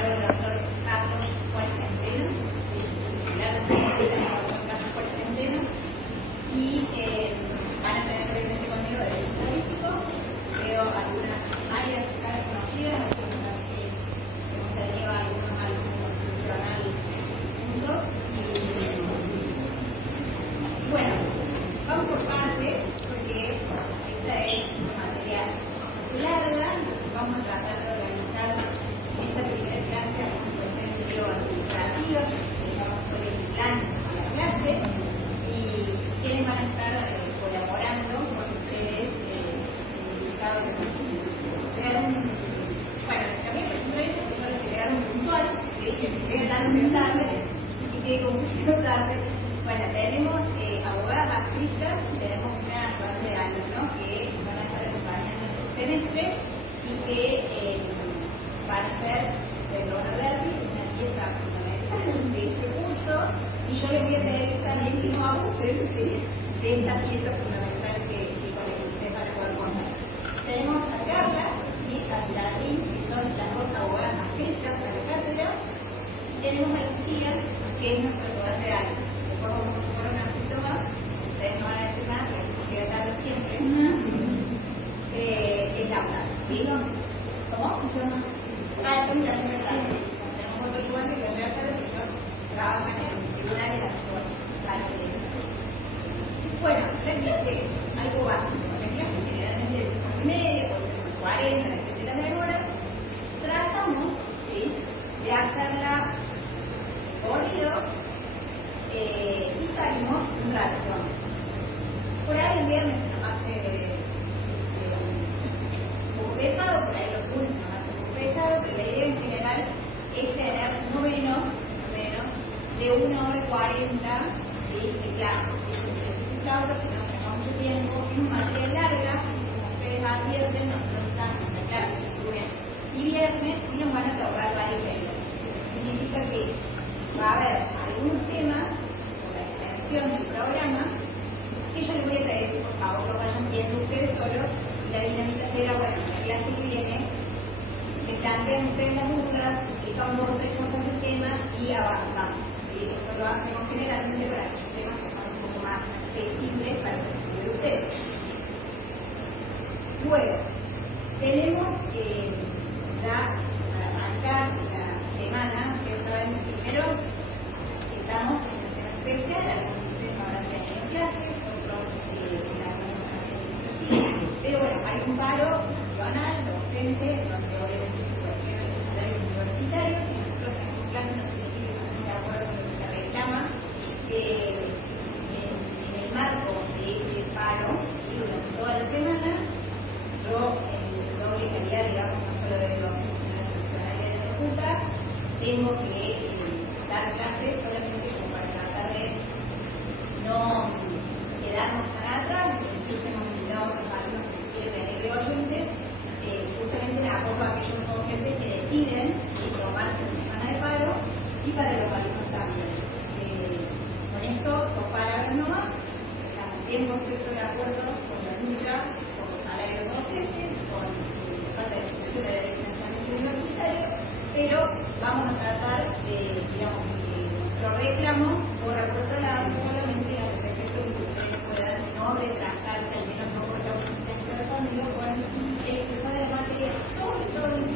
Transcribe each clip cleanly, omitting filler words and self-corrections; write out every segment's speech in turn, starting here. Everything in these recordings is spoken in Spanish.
cargo del doctor Carlos Juárez Centeno, titular de el doctor Carlos Juárez Centeno, y van a tener brevemente conmigo derecho estadístico. Veo algunas áreas conocidas, algunas que hemos tenido algunos profesionales juntos. Y bueno, vamos por partes, porque esta es una materia larga. Vamos a tratar de organizar esta primera clase a una cuestión administrativa, digamos, por el plan de la clase, y quienes van a estar colaborando con ustedes cada uno. Bueno, también por ejemplo ellos que no les llegaron puntual, que llegué tarde, y que concluyeron tarde. Bueno, tenemos abogadas actrices, tenemos una base de alumnos que van a estar acompañando este semestre y que van a ser de Lona Verdi, una pieza fundamental de este curso, y yo les voy a pedir también que no abusen de esta pieza fundamental que con la que ustedes van a poder contar. Tenemos a Carla y a Pilarín, que son las dos abogadas actrices de la cátedra, y tenemos a Lucía, que es nuestra ayudante de alumnos. Después vamos a poner una cita más, ustedes no van a decir nada, porque llega tarde siempre. Es Laura, ¿sí? ¿Cómo? Son las de tarde. Tenemos otro ayudante que llega tarde, pero trabajan en el tribunal de la Bueno, la clase es algo básico. La clase generalmente de 3:30 o 40, depende de las demoras. Tratamos, ¿sí?, de hacerla corrido y salimos un rato. Por ahí el viernes se nos hace un poco pesado, por ahí los lunes se nos hace un poco pesado, pero la idea en general es tener no menos de 1 hora y 40 de clase. Claro, que no tenemos mucho tiempo, es una materia larga, y como ustedes advierten, nosotros estamos en la clase de lunes y viernes y nos van a tocar varios temas. Significa que va a haber algunos temas por la extensión del programa que yo les voy a pedir que por favor lo vayan viendo ustedes solos, y la dinámica será, bueno, en la clase que viene me plantean ustedes las dudas, explicamos 2 o 3 cosas del tema y avanzamos. ¿Sí? Esto lo hacemos generalmente para que los temas que son un poco más accesibles para el estudio de ustedes. Luego, tenemos ya para arrancar la semana, que saben, primero estamos en el tema especial, algunos de ustedes ahora tienen en clases, otros en la administración, pero bueno, hay un paro nacional, docente, donde obviamente se cuestionan los salarios universitarios, y nosotros tenemos clases, no sé si están de acuerdo con lo que se reclama, en el marco de este paro, y durante toda la semana, yo en doble calidad, digamos, no solo de los funcionarios de la Junta, tengo que dar clases solamente como para tratar de no quedarnos tan atrás. Incluso hemos invitado a los alumnos que quieren venir de oyentes, justamente en apoyo a aquellos docentes que deciden tomarse la semana de paro, y para los alumnos también. Con esto, 2 palabras nomás, estamos 100% de acuerdo con la lucha por los salarios docentes, con la falta de ejecución de financiamiento universitario, pero vamos a tratar de, digamos, nuestro reclamo corra por otro lado, solamente al respecto de que ustedes puedan no retrasarse, al menos no por causa de conmigo, con el expresor de la materia, sobre todo en el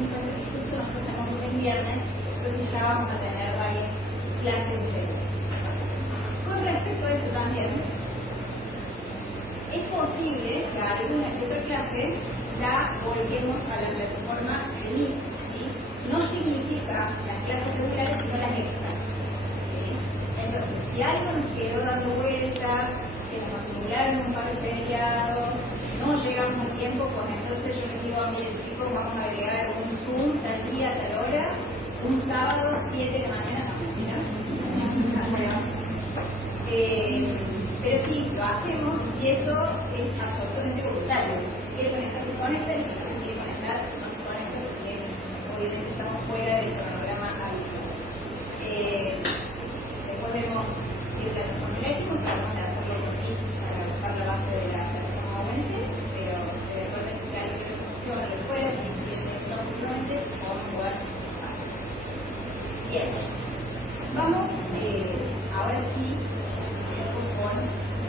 instituto, nosotros tenemos un viernes, entonces ya vamos a tener varias clases diferentes. Con respecto a eso también, es posible que alguna que otra clase la volvemos a la plataforma de MIT, ¿sí? No significa las clases regulares, sino las extras. Entonces, si algo nos quedó dando vueltas, que nos acumularon un par de feriados, no llegamos a tiempo, pues entonces yo les digo a mis chicos, vamos a agregar un Zoom tal día, tal hora, un sábado, 7 de la mañana, pero sí, lo hacemos, y eso es absolutamente voluntario. Si quiere conectar, se conecta, y si quiere conectar, no se conecta, porque obviamente estamos fuera del cronograma habitual. Después vemos si la responsabilidad, vamos a hacerlo así para buscar la base de la plataforma OMS, pero eventualmente si alguien que no funciona, lo fuera, si quiere últimamente, vamos a jugar. Bien, vamos ahora sí con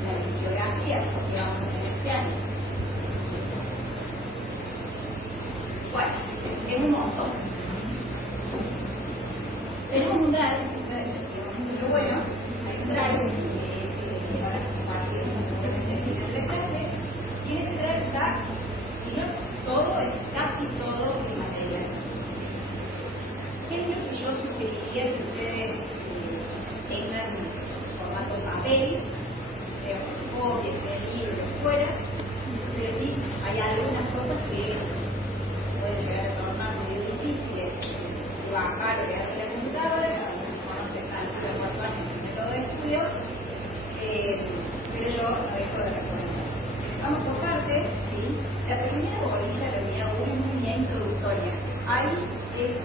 la bibliografía que vamos a tener este año. Bueno, es un montón. Tenemos un drive, pero bueno, hay un drive que ahora compartimos seguramente en el video de clase, y en ese drive está, si no todo, es casi todo de material. ¿Qué es lo que yo sugeriría que ustedes tengan formato de papel, sea fotocopia, sea libro, lo que fuera? Pero sí, hay algunas cosas que pueden llegar a tornar medio difíciles de bajar o leer de la computadora, algunos conocen tanto de 4 años el método de estudio, pero yo lo dejo de recomendar. Vamos por partes, ¿sí? La primera bolilla lo voy a una introductoria. Ahí es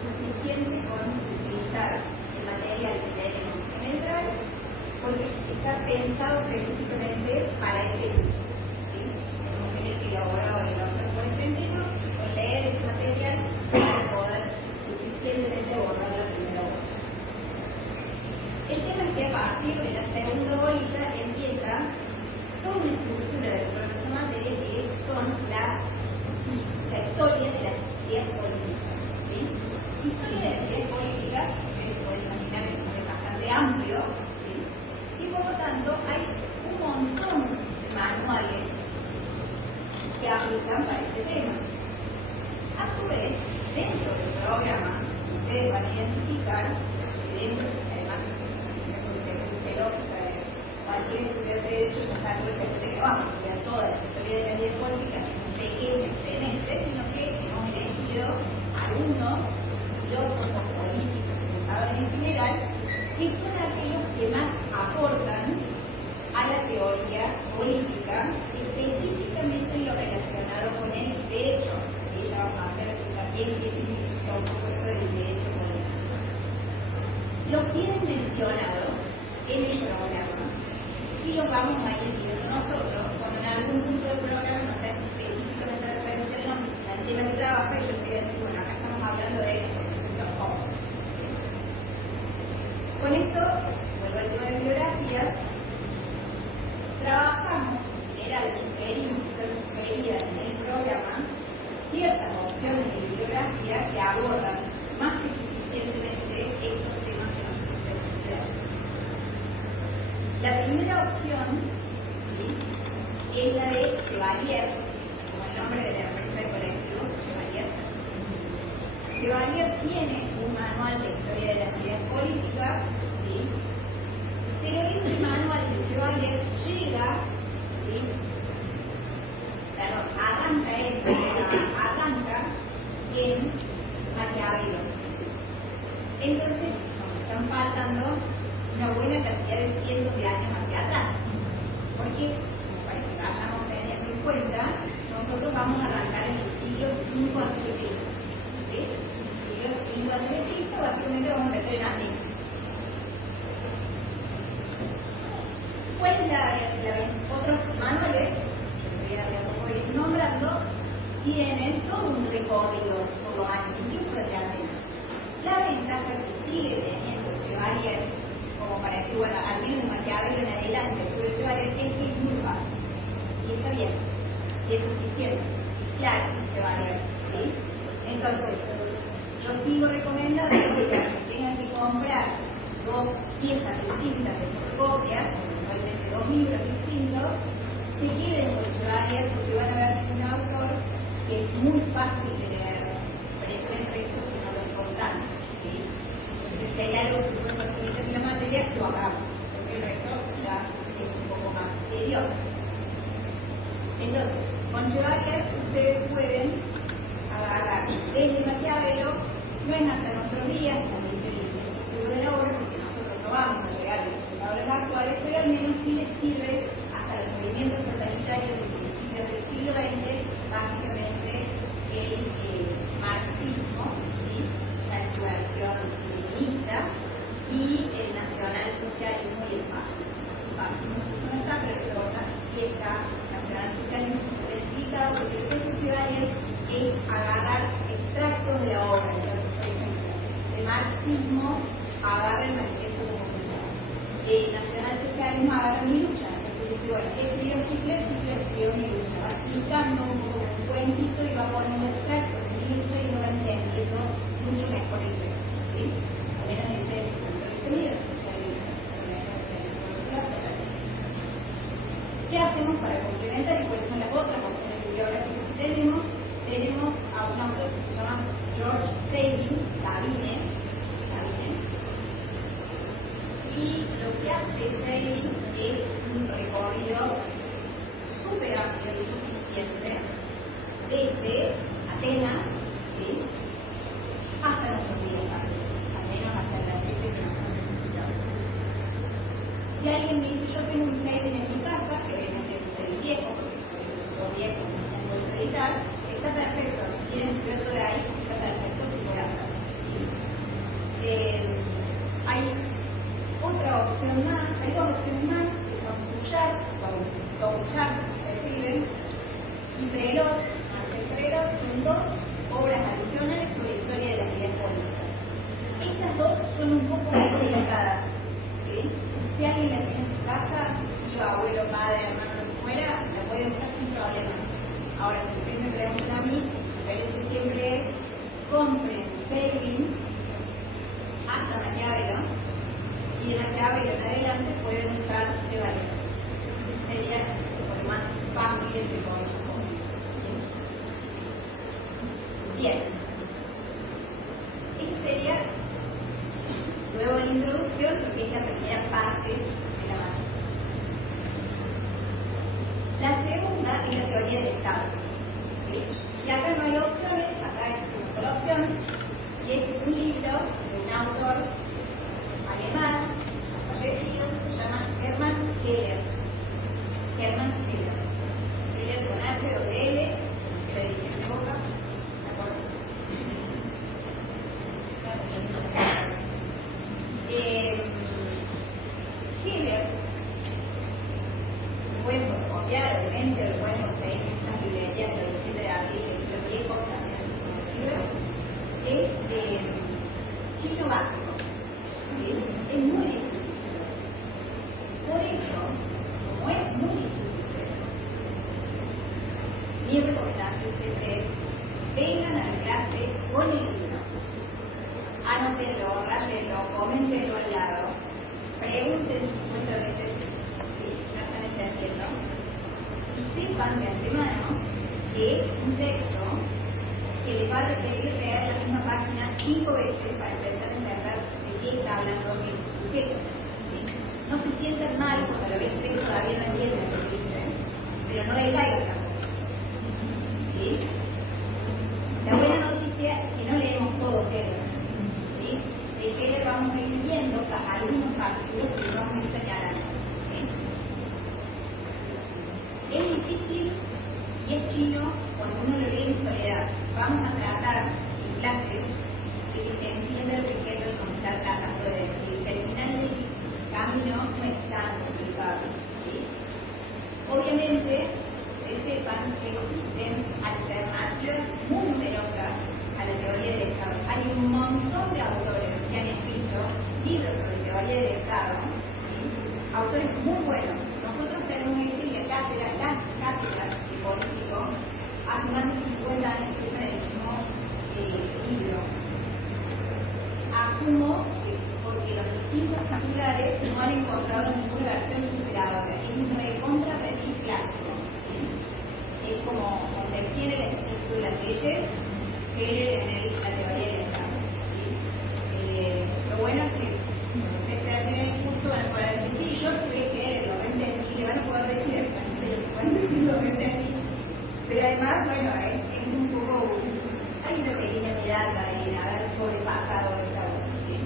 suficiente con utilizar el material que tenemos en el drive porque está pensado específicamente para este uso. ¿Sí? Hemos tenido que elaborar el otro por ejemplo, con leer ese material para poder suficientemente abordar la primera bolilla. El tema es que a partir de la segunda bolilla empieza toda una estructura de esa materia que son la historia de las ideas políticas. ¿Sí? Historia de las ideas políticas, ustedes pueden imaginar que es bastante amplio, ¿sí? Y por lo tanto hay un montón de manuales que aplican para este tema. A su vez, dentro del programa, ustedes van a identificar que dentro, además, cualquier estudiante de derecho ya está consciente de que vamos a estudiar toda la historia de las ideas políticas en un pequeño semestre, sino que hemos elegido algunos filósofos políticos que pensaban en general, que son aquellos que más aportan a la teoría política, específicamente en lo relacionado con el derecho. Y ya vamos a ver también qué significa un poco esto del derecho político. Los tienen mencionados en el programa y los vamos a ir viendo nosotros cuando en algún punto del programa nos da específicamente referencia al tema que trabaja y yo estoy diciendo, bueno, acá estamos hablando de esto, ¿sí? Con esto, vuelvo al tema de bibliografía, trabajamos, era lo que sugería en el programa, ciertas opciones de bibliografía que abordan más que suficientemente estos temas que nosotros estudiamos. La primera opción, ¿sí?, es la de Chevalier, como el nombre de la empresa de colectivo, Chevalier. Chevalier tiene un manual de historia de las ideas políticas, ¿sí?, pero este manual de Chevalier llega, ¿sí?, arranca en Maquiavelo. Entonces, nos están faltando una buena cantidad de cientos de años hacia atrás. Porque, para que vayamos teniendo en cuenta, nosotros vamos a arrancar en el siglo V a.C. ¿Sí? Siglo V a.C., básicamente vamos a meter en América. Pues otros manuales, que voy a poco ir nombrando, tienen todo un recorrido por los años, incluso desde Atenas. La ventaja que sigue teniendo Chevalier, como para decir, bueno, al menos Maquiavelo en adelante, pero Chevalier es que es muy fácil. Y está bien, y es suficiente. Claro, Chevalier, ¿sí? Entonces, yo sigo recomendando que tengan que comprar 2 piezas distintas de fotocopias, normalmente 2 libros distintos, se queden con Chevalier porque van a ver un autor que es muy fácil de leer, pero es el resto que no lo importante, ¿sí? Entonces, si hay algo que puede facilitar en la materia, lo hagamos, porque el resto ya es un poco más tedioso. Entonces, con Chevalier ustedes pueden agarrar desde Maquiavelo, no es hasta nuestros días, como dice el estudio de la obra, porque nosotros no vamos a llegar a los obras actuales, pero al menos sí les sirve hasta los movimientos totalitarios de principios del siglo XX, básicamente el marxismo, ¿sí?, la subversión leninista, y el nacionalsocialismo y el fascismo. No está, pero sí está nacionalsocialismo explicado, porque el que Chevalier es agarrar extractos de la obra. Entonces, por ejemplo, el marxismo agarra el manifiesto comunista, que el nacionalsocialismo agarra mi lucha. Entonces, bueno, ¿qué escribió Hitler? Hitler escribió mi lucha, va explicando un poco un cuentito y va poniendo extractos de mi lucha y uno va entendiendo mucho mejor el texto, ¿sí? Al menos ese es el punto de vista mío. ¿Qué hacemos para complementar y cuáles son las otras opciones bibliográficas que tenemos? Tenemos a un autor que se llama George Sabine, y lo que hace Sabine es un recorrido súper amplio y suficiente desde Atenas, ¿sí?, hasta nuestros días, al menos hasta la fecha que nos hemos estudiado. Si alguien me dice, yo tengo un Sabine en mi casa, que obviamente es el viejo, porque es viejo, no se puede editar, está perfecto. Si quieren ver todo de ahí, está perfecto, se puede hacer. Hay otra opción más, hay dos opciones más, que son Touchard, se escriben, y Prelot, Marcel Prelot, son dos obras adicionales sobre la historia de las ideas políticas. Estas dos son un poco más delicadas, ¿sí? Si alguien la tiene en su casa, tío, abuelo, padre, hermano, lo que fuera, la puede buscar sin problema. Ahora, si ustedes me preguntan a mí, lo que dice siempre es, compren Sabine hasta Maquiavelo, y de Maquiavelo en adelante pueden usar Chevalier. Sería lo más fácil de conocer. Bien. Esta sería, luego de la introducción, porque es la primera parte de la base. La segunda es la teoría del Estado. ¿Sí? Y acá no hay opciones, acá es una sola opción, y es un libro de un autor alemán, fallecido, se llama Hermann Keller. Hermann Keller. Keller con H o L, que la dice en boca, ¿de acuerdo? Keller, lo pueden copiar, obviamente, lo pueden conseguir en estas librerías de 27 de abril, los viejos también libros, es chino básico, ¿sí? Es muy difícil. Por eso, como es muy difícil, mi recomendación siempre es, vengan a la clase con el libro, anótenlo, rayenlo, coméntenlo al lado, pregunten supuestamente si no están entendiendo, y sepan de antemano que es un texto que les va a requerir leer la misma página 5 veces para empezar a entender de qué está hablando el sujeto. ¿Sí? No se sientan mal cuando lo ven que todavía no entienden lo que dicen, pero no decaigan tampoco. ¿Sí? La buena noticia es que no leemos todo Keller. ¿Sí? De Keller vamos a ir viendo algunos capítulos que vamos a ir señalando. ¿Sí? Es difícil y es chino cuando uno lo lee en soledad. Vamos a tratar en clases de que se entienda lo que Keller nos está tratando de decir. Que al final del camino no es tan complicado. ¿Sí? Obviamente, sepan que existen alternativas muy numerosas a la teoría del Estado. Hay un montón de autores que han escrito libros sobre teoría del Estado, ¿sí? Autores muy buenos. Nosotros tenemos escrito las cátedras de político hace más de 50 años que en el mismo libro. Asumo que porque los distintos titulares no han encontrado ninguna versión superadora. Es un recontra clásico. Es como donde tiene el espíritu de las leyes, que en la teoría del Estado. ¿Sí? Lo bueno es que ustedes terminan el curso van a poder decir, sí, yo tuve que lo entendí, le van a poder decir exactamente lo que entendí. Pero además, bueno, es un poco, hay una pequeña mirada en haber sobrepasado esta voz. ¿Sí?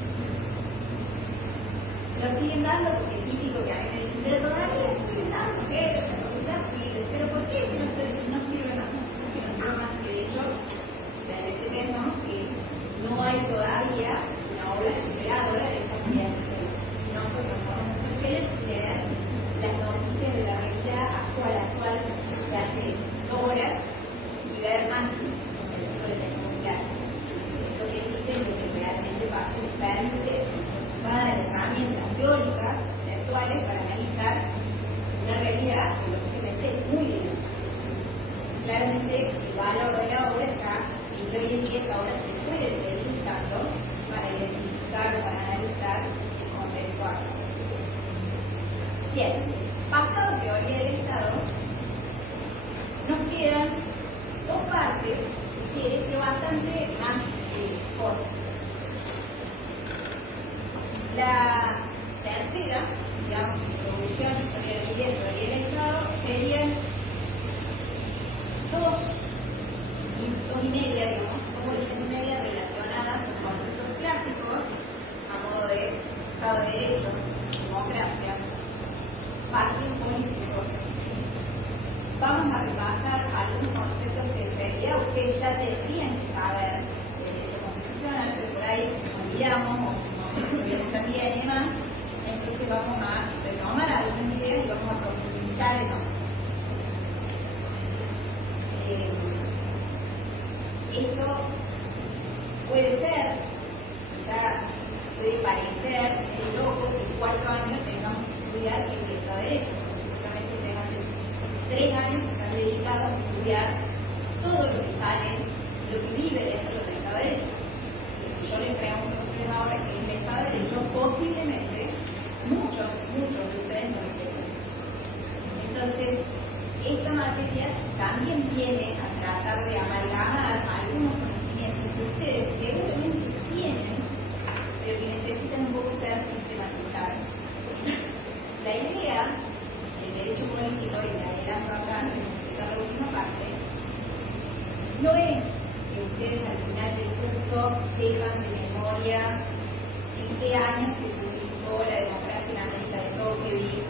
Lo siguen dando porque es típico que a mí me dicen, pero todavía siguen dando, pero ¿por qué no sirve más? Porque no sirve más que de hecho, entendemos que no hay todavía una obra superadora de esta actividad. Nosotros podemos hacer leer las noticias de la realidad actual de hace 2 horas y ver más el tipo de tecnología. Lo que dicen lo que realmente pasa puntuales para analizar una realidad que lógicamente es muy dinámica. Claramente el valor de la obra está, y hoy en día esta obra se puede seguir usando para identificar o para analizar el contexto actual. Bien, pasado teoría del Estado, nos quedan dos partes, pero bastante más cortas. La tercera, digamos, introducción, historia de la idea, teoría del Estado, serían dos y media, digamos, dos bolsas y media relacionadas con conceptos clásicos, a modo de Estado de Derecho, democracia, partidos políticos. Vamos a repasar algunos conceptos que en realidad ustedes ya deberían saber de derecho constitucional, pero por ahí nos olvidamos o no también y demás. Entonces vamos a retomar algunas ideas y vamos a profundizar en otras. Esto puede ser, quizá puede parecer loco que en 4 años tengamos que estudiar el Estado de Derecho, seguramente tengan 3 años que están dedicados a estudiar todo lo que sale, lo que vive dentro del Estado de Derecho. Si yo les pregunto a ustedes ahora qué es el Estado de Derecho, posiblemente muchos de ustedes no lo sepan. Entonces, esta materia también viene a tratar de amalgamar algunos conocimientos que ustedes seguramente tienen, pero que necesitan un poco ser sistematizados. La idea del derecho político, y la adelanto acá, en la última parte, no es que ustedes al final del curso sepan de memoria en qué año se publicó la democracia en América de Tocqueville,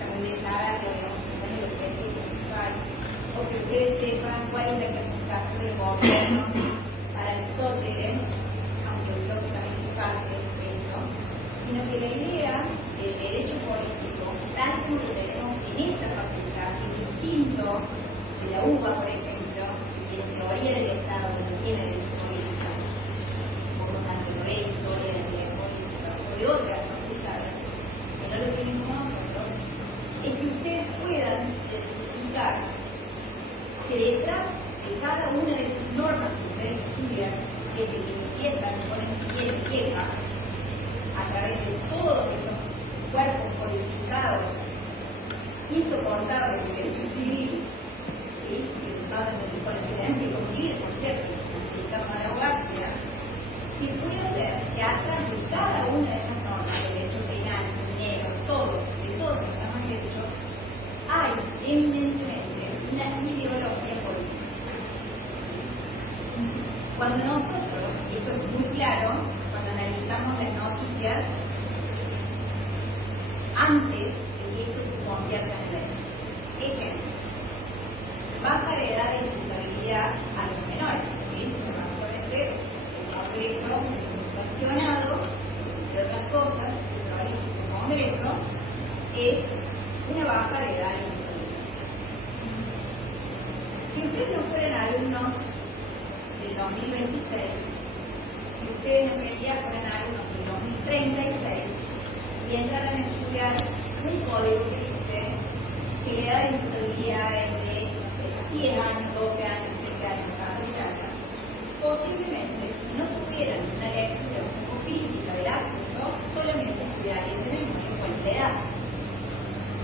también de Sara, de los o que ustedes sepan cuál es la clasificación del gobierno para Aristóteles, aunque lógicamente es parte de esto, sino que la idea del derecho político, tal como lo tenemos en esta facultad, es distinto de la UBA, por ejemplo, que en teoría del Estado no tiene derecho político, por lo tanto no es historia de la política, o de otras facultades, que no lo tienen como nosotros, es que ustedes puedan identificar que detrás de cada una de sus normas que ustedes estudian, desde que empiezan, ponen pie de queja, a través de todos esos cuerpos codificados insoportables del derecho civil, ¿sí? Que se basan en el conocimiento civil, por cierto, necesitamos la abogacía, que puede ver que atrás de cada una de esas normas, de derecho penal, dinero, todo, de todos los demás derechos, hay eminentemente una ideología política. Cuando nosotros, y esto es muy claro, cuando analizamos las noticias, antes de que eso se convierta en ley. Ejemplo, baja de edad de responsabilidad a los menores, ¿sí? Normalmente el Congreso es sancionado, entre otras cosas, el Congreso es una baja de edad de responsabilidad. Si ustedes no fueran alumnos del 2026, si ustedes en realidad fueran alumnos del 2036 y entraran a estudiar un código que dice que la edad de responsabilidad es de 10 años, 12 años, 13 años, 14 años, posiblemente no tuvieran una lectura un poco crítica del asunto, solamente estudiarían de memoria cuál es la edad.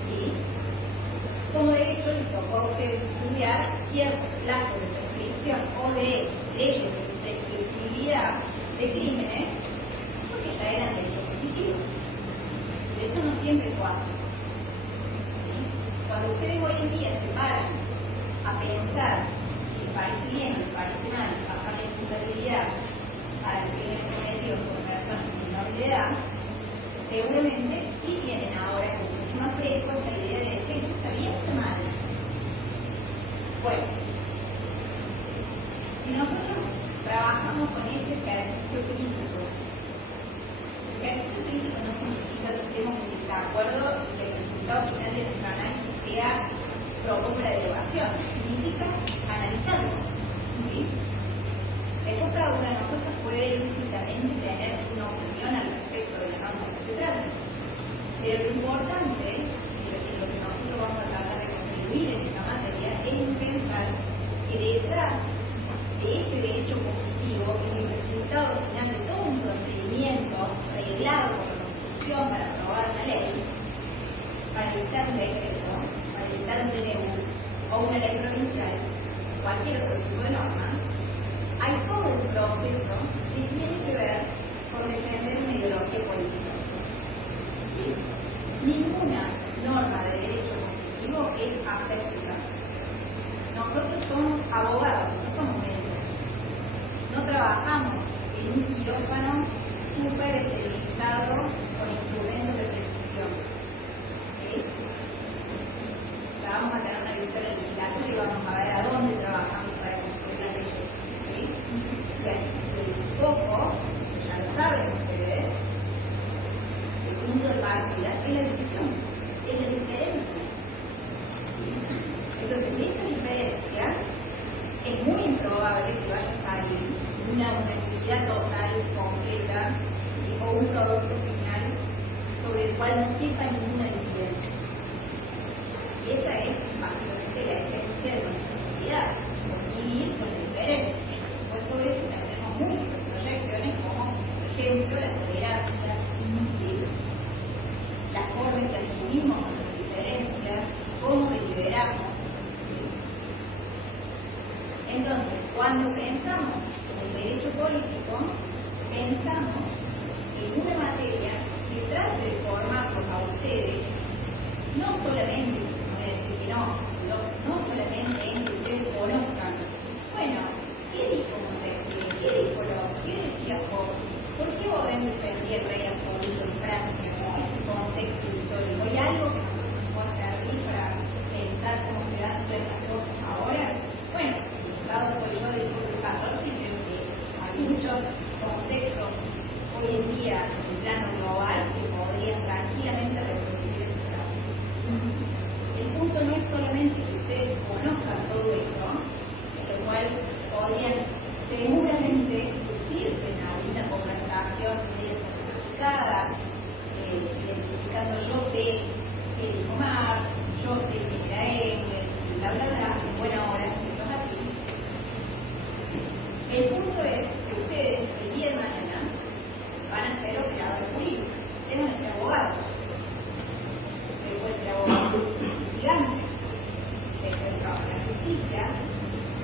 ¿Sí? Como de hecho les tocó a ustedes estudiar ciertos plazos de prescripción o de leyes de prescriptibilidad de crímenes, porque ya eran derechos positivos. Pero eso no siempre fue así. ¿Sí? Cuando ustedes hoy en día se paran a pensar si les parece bien o les parece mal bajar la imputabilidad para el crimen cometido por personas menores de edad, seguramente sí tienen ahora mucho más fresco esa idea de che, ¿esto está bien o está mal? Bueno, si nosotros trabajamos con este ejercicio crítico, el ejercicio crítico no significa que estemos de acuerdo y que el resultado final de nuestro análisis sea proponga la derogación, significa analizarlo. ¿Sí? Después cada uno de nosotros puede implícitamente tener una opinión al respecto de la norma que se trata. Pero lo importante, y lo que nosotros vamos a tratar de contribuir en esta materia, es pensar que detrás de este derecho positivo es el resultado final de todo un procedimiento reglado por la Constitución para aprobar una ley, para dictar un decreto, para dictar un DNU o una ley provincial, cualquier otro tipo de norma. Hay todo un proceso que tiene que ver con defender una ideología política. ¿Sí? Ninguna norma de derecho positivo es aséptica. Nosotros somos abogados, no somos médicos. No trabajamos en un quirófano súper especializado con instrumentos de precisión. ¿Sí? Vamos a tener una vista de legislatura y vamos a ver a dónde trabajamos para construir las leyes. ¿Sí? Bien, el foco, ya lo saben ustedes, el punto de partida es la división, es la diferencia. Entonces, esta diferencia es muy improbable que vaya a salir una honestidad total, completa, o un producto final sobre el cual no quepa ninguna diferencia. Y esa es básicamente la esencia de nuestra sociedad, convivir con la diferencia. Pues sobre eso tenemos múltiples proyecciones, como por ejemplo la tolerancia, la forma en que asumimos nuestras diferencias, cómo deliberamos. Entonces, cuando pensamos en el derecho político, pensamos en una materia que trate de formarlos a ustedes, no solamente, no solamente en que ustedes conozcan, bueno, ¿qué dijo Montesquieu? ¿Qué dijo Locke? ¿Qué decía Hobbes? ¿Por qué Oden defendía el rey absoluto en Francia como este contexto histórico? ¿Hay algo que nosotros nos pueda servir para pensar cómo se dan estas cosas ahora? Bueno, dado por yo del siglo XIV, creo que hay muchos contextos hoy en día en el plano global que podrían tranquilamente reproducir este caso. El punto no es solamente que ustedes conozcan todo esto, en lo cual podrían seguramente lucirse en alguna conversación medio sofisticada, identificando yo sé que dijo Marx, yo sé que era Engels, bla bla bla, en buena hora, si no es así. El punto es que ustedes el día de mañana van a ser operadores jurídicos, ustedes van a ser abogados. Ustedes pueden ser abogados litigantes, ustedes pueden trabajar en la justicia,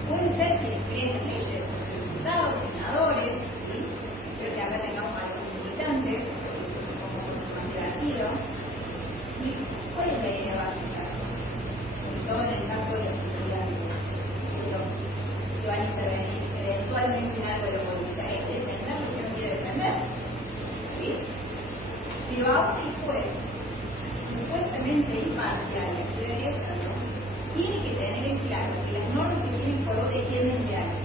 pueden ser quienes creen en leyes, diputados, senadores, ¿sí? Creo que acá tengamos algunos militantes, como más divertido. ¿Y cuál es la idea básica? Sobre todo en el caso de los estudiantes, que van a intervenir eventualmente en algo de política, es defender lo que no quiere defender. ¿Sí? Pero ahora el juez, supuestamente imparcial, que debería serlo, tiene que tener en claro que las normas que tiene el juego dependen de algo.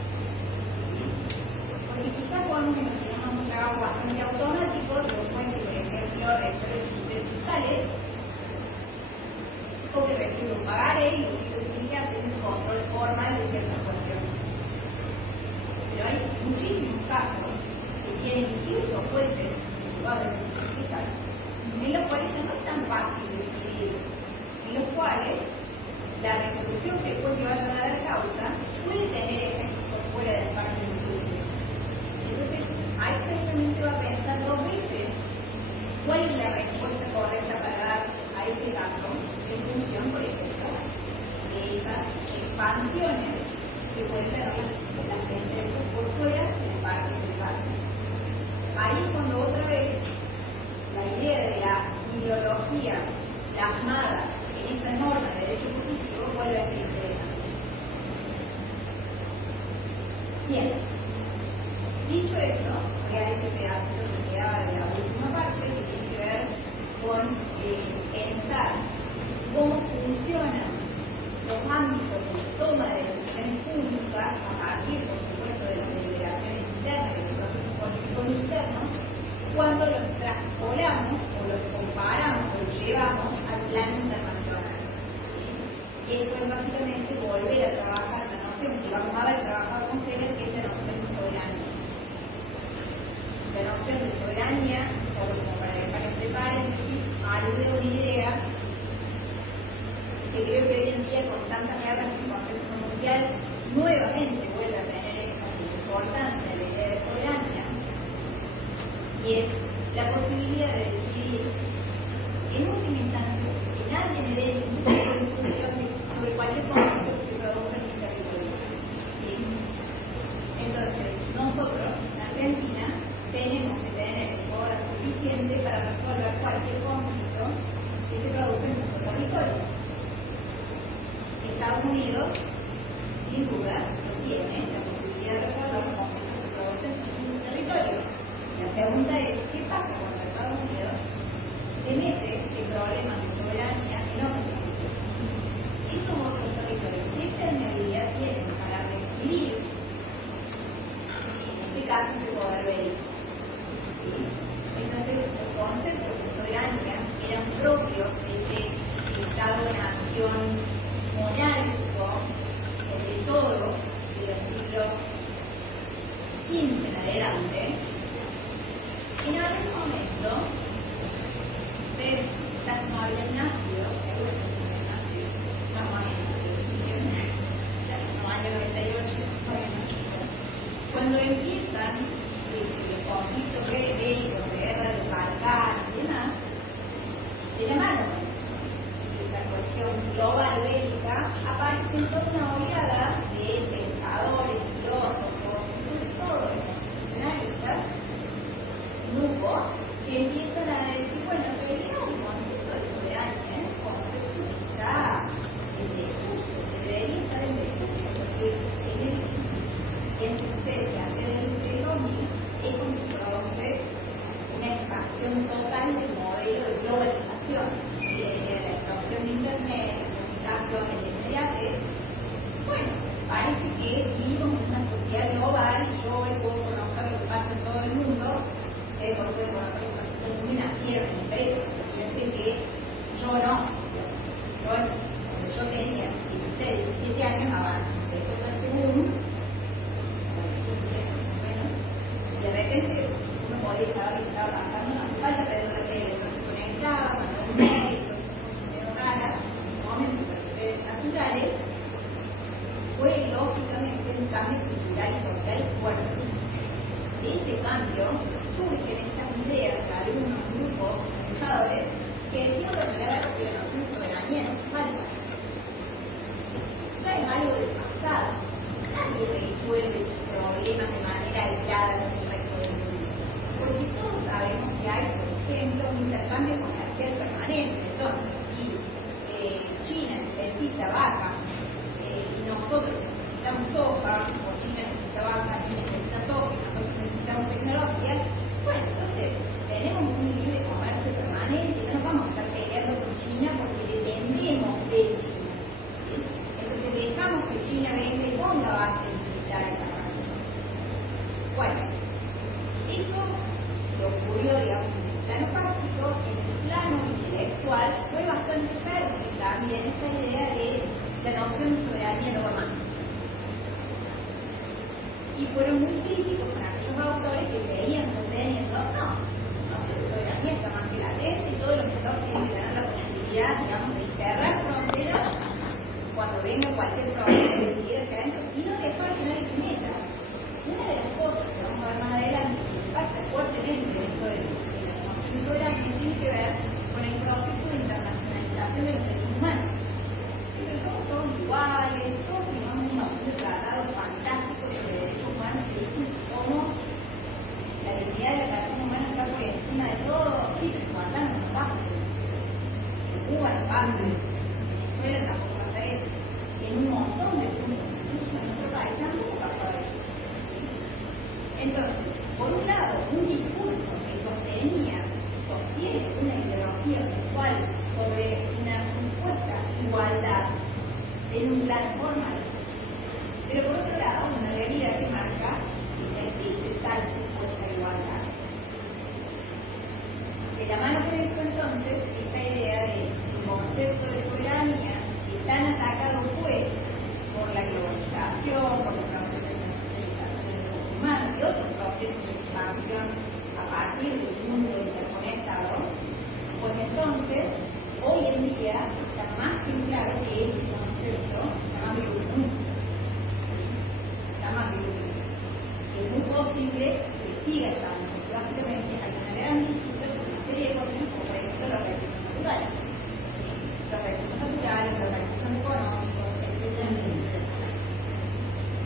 ¿Sí? Porque quizás podemos imaginarnos un trabajo bastante automático de un juez que, por ejemplo, resuelve sus fiscales, o que recibe un pagaré y lo único que tiene que hacer es un control formal de ciertas cuestiones. Pero hay muchísimos casos que tienen incluso jueces, juzgados fiscales, en los cuales ya no es tan fácil decidir, en los cuales la resolución que el juez le vaya a dar a la causa puede tener efectos por fuera del parte del juicio. Entonces, ahí precisamente va a pensar dos veces cuál es la respuesta correcta para dar a este caso en función, por ejemplo, de esas expansiones que pueden tener las sentencias por fuera del parte del caso. Ahí es cuando otra vez la idea de la ideología plasmada en esta norma de derecho positivo vuelve a ser interesante. Bien, dicho esto, voy a este pedacito que quedaba de la última parte, que tiene que ver con pensar cómo funcionan los ámbitos de toma de decisiones públicas a partir, por supuesto, de las deliberaciones internas y de los procesos políticos internos, cuando los traspolamos o los comparamos o los llevamos al plano internacional. Y esto es básicamente volver a trabajar la noción que vamos a ver trabajar con ustedes, que es la noción de soberanía. La noción de soberanía, como para dejar este paréntesis, alude tantas guerras en el contexto mundial, nuevamente vuelve a tener esta importancia de la idea de soberanía, y es la posibilidad de decidir en última instancia que nadie me dé ninguna discusión sobre cualquier conflicto que se produzca en mi territorio. ¿Sí? Entonces, nosotros, en Argentina, tenemos que tener el poder suficiente para resolver cualquier conflicto que se produzca en nuestro territorio. Estados Unidos, sin duda, no tiene la posibilidad de resolver los conflictos que se producen en su territorio. La pregunta es, ¿qué pasa cuando Estados Unidos se mete en problemas de soberanía en otros países? Esos otros territorios, ¿qué permeabilidad tienen para recibir, en este caso, ese poder bélico? ¿Sí? Entonces, los conceptos de soberanía eran propios de ese Estado-nación monárquico, sobre todo de los siglos XV en adelante. En algún momento, ustedes quizás no habían nacido, seguro que no habían nacido, no año 98, cuando empiezan los conflictos bélicos, de guerra de los Balcanes y demás, de la mano esta cuestión global bélica, aparecen toda una oleada de pensadores, filósofos, sobre todo de constitucionalistas, grupos que empiezan a decir, bueno, en realidad un concepto de soberanía, un concepto que está en desuso, que debería estar en desuso, porque en ustedes que antes del fenómeno es como se produce una expansión total del modelo de globalización, y de la expansión de Internet, la comunicación, el inmediatez. Bueno, parece que vivimos en una sociedad global y yo hoy puedo conocer lo que pasa en todo el mundo, pueden conocer lo que pasa en todo el mundo y nacieron en empresas, yo sé que yo no. Yo, cuando yo tenía 16, 17 años, empezó todo este boom, de repente uno podía saber lo que estaba pasando, no hace falta, pero de repente no se conectaba, mandó un mail, medio rara, en momentos naturales, fue lógicamente un cambio cultural y social fuerte. De ese cambio surgen estas ideas de algunos grupos pensadores que decían que la noción de soberanía no es falsa. Ya es algo del pasado. Nadie resuelve sus problemas de manera aislada con el resto del mundo. Porque todos sabemos que hay, por ejemplo, un intercambio comercial permanente. Entonces, si China necesita vaca y nosotros necesitamos soja, o China necesita vaca, China necesita soja y nosotros necesitamos tecnología, bueno, entonces tenemos un libre comercio permanente, no nos vamos a estar peleando con China porque dependemos de China. ¿Sí? Entonces dejamos que China venga y ponga bases militares en la casa. Bueno, eso lo ocurrió, digamos, en el plano práctico, en el plano intelectual fue bastante fértil también esta idea de la noción de soberanía normal. Y fueron muy críticos con aquellos autores que seguían sosteniendo, no sé, la soberanía está más que latente y todos los estados tienen que tener la posibilidad, digamos, de cerrar fronteras cuando venga cualquier problema de decidir acá adentro y no dejar que nadie se meta. Una de las cosas que vamos a ver más adelante que impacta fuertemente dentro de la noción de soberanía tiene que ver con el proceso de internacionalización de los derechos humanos. Pero somos todos iguales, todos tenemos un montón de tratados fantásticos sobre derechos humanos que dicen cómo la dignidad de la persona humana está por encima de todo. Sí, pero Guantánamo no pasa eso. En Cuba no pasa eso. En Venezuela tampoco pasa eso. Y en un montón de puntos, incluso en nuestro país tampoco pasa eso. Entonces, por un lado, un discurso que sostiene una ideología sexual sobre una supuesta igualdad en un plano formal, pero por otro lado, una realidad que marca que no existe tal supuesta igualdad. De la mano con eso, entonces, esta idea del concepto de soberanía que tan atacado fue por la globalización, por los procesos de industrialización de los humanos y otros procesos de expansión a partir del mundo interconectado, pues entonces, hoy en día está más que claro que ese concepto ¿cierto? Está más virulento. Está más virulento. Y es muy posible que siga estando, porque básicamente hay una gran discusión de una serie de cosas, como por ejemplo los recursos naturales. Los recursos naturales, los recursos económicos, etc.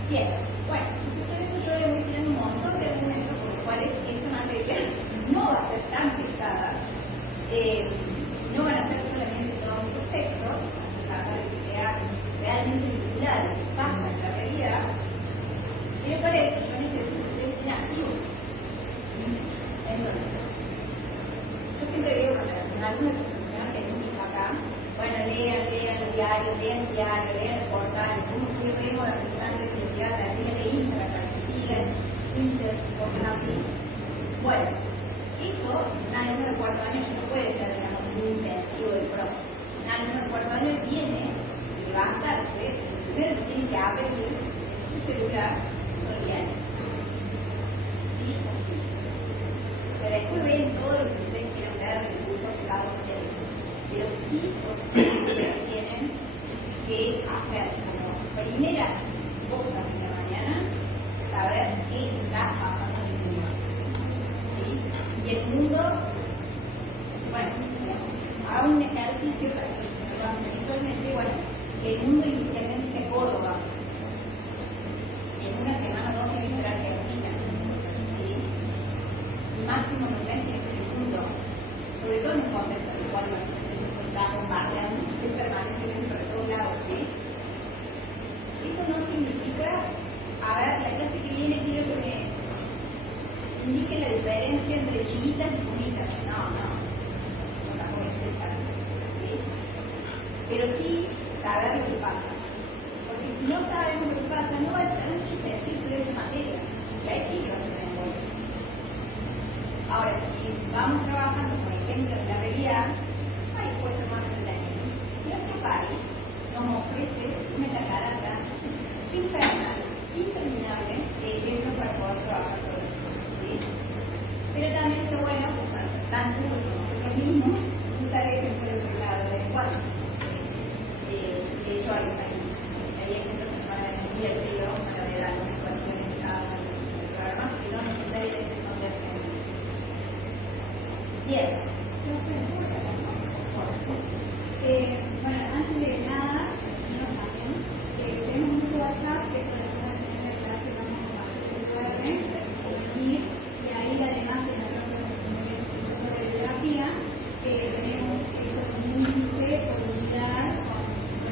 Bien, bueno, entonces eso yo le voy tirando un montón de argumentos por los cuales esta materia no va a ser tan pesada, no van a ser solamente todos los textos, se trata de que sea realmente vinculado a lo que pasa en la realidad, pero para eso yo necesito que ustedes estén activos. Entonces, yo siempre digo que en alguna profesión que es acá, bueno, lean el diario, lean el portal, como que vemos la persona de identidad, la línea de Instagram, para que sigan, Twitter, cosas así. Bueno, eso, un alumno de cuarto año no puede ser, digamos, un incentivo del profe. Un alumno de cuarto año viene, levantarse, primero tiene que abrir su celular con diario. ¿Sí? Pero después ven todo lo que ustedes quieran ver, de cursos que cada uno tiene. Pero sí, ustedes tienen que hacer como primera cosa de la mañana, saber qué está pasando en el mundo. ¿Sí? Y el mundo, bueno, haga un ejercicio para que se lo hagan visualmente, bueno, el mundo inicialmente es Córdoba. Y en una semana no tiene que ser Argentina. ¿Sí? El máximo nivel es el mundo, sobre todo en un contexto en el cual está bombardeando permanentemente por todos lados, ¿sí? Eso no significa, a ver, la clase que viene quiero que me indique la diferencia entre chiquitas y bonitas. No tampoco es exacto, ¿sí? Pero sí saber lo que pasa. Porque si no sabemos lo que pasa, no va a tener mucho sentido de esa materia. Y ahí sí que va a tener en cuenta. Ahora, si vamos trabajando, por ejemplo, en la realidad, ahí puede ser más entretenido. Y acá París nos ofrece una catarata infernal, interminable, de ejemplos para poder trabajar con eso. ¿Sí? Pero también es bueno, tanto como nosotros mismos, usar ejemplos de otro lado, de cuál. De hecho, hay ejemplos que van a venir divertidos para ver algunas cuestiones de cada uno de los programas, que no necesariamente son de Argentina. Bien. Bueno, antes de nada, tenemos mucho WhatsApp, que por ejemplo en la clase vamos a y ahí además de la de biografía, tenemos eso como un índice por unidad, con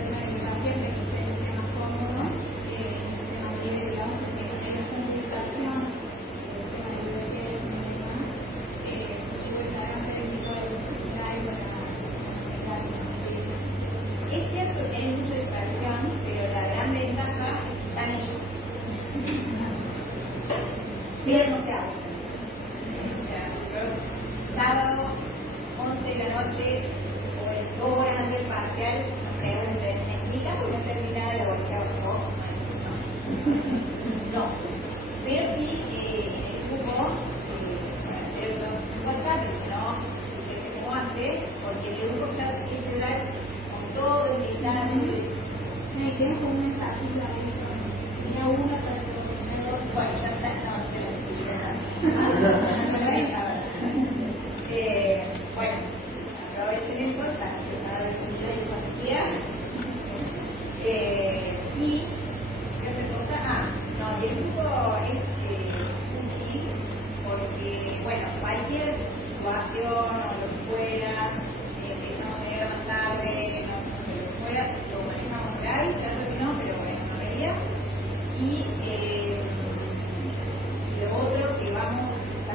una educación que sea más cómodo, digamos, que tenga una publicación, el tema de bibliotecas, pues además del tipo de universidad y Es cierto que hay mucha dispersión, pero la gran ventaja está en ellos. Pero no se hace. Sábado, 11 de la noche, o 2 horas antes del parcial, nos pregunten, ¿en mi caso no termina de bolsear vos? No. Pero sí, el grupo, para hacer los WhatsApp, no, como antes, porque el grupo está en el celular todo el listado me quedé con un mensajito ahí, tenía una para el coordinador. Bueno, ya está, no, se lo bueno, aprovechen eso, para que cada vez que cualquiera. Y, ¿qué otra cosa? No, el grupo es útil porque, bueno, cualquier situación o lo que fuera, que no llega más tarde, lo manejamos por ahí, claro que no, pero bueno, no veía. Y lo otro que vamos a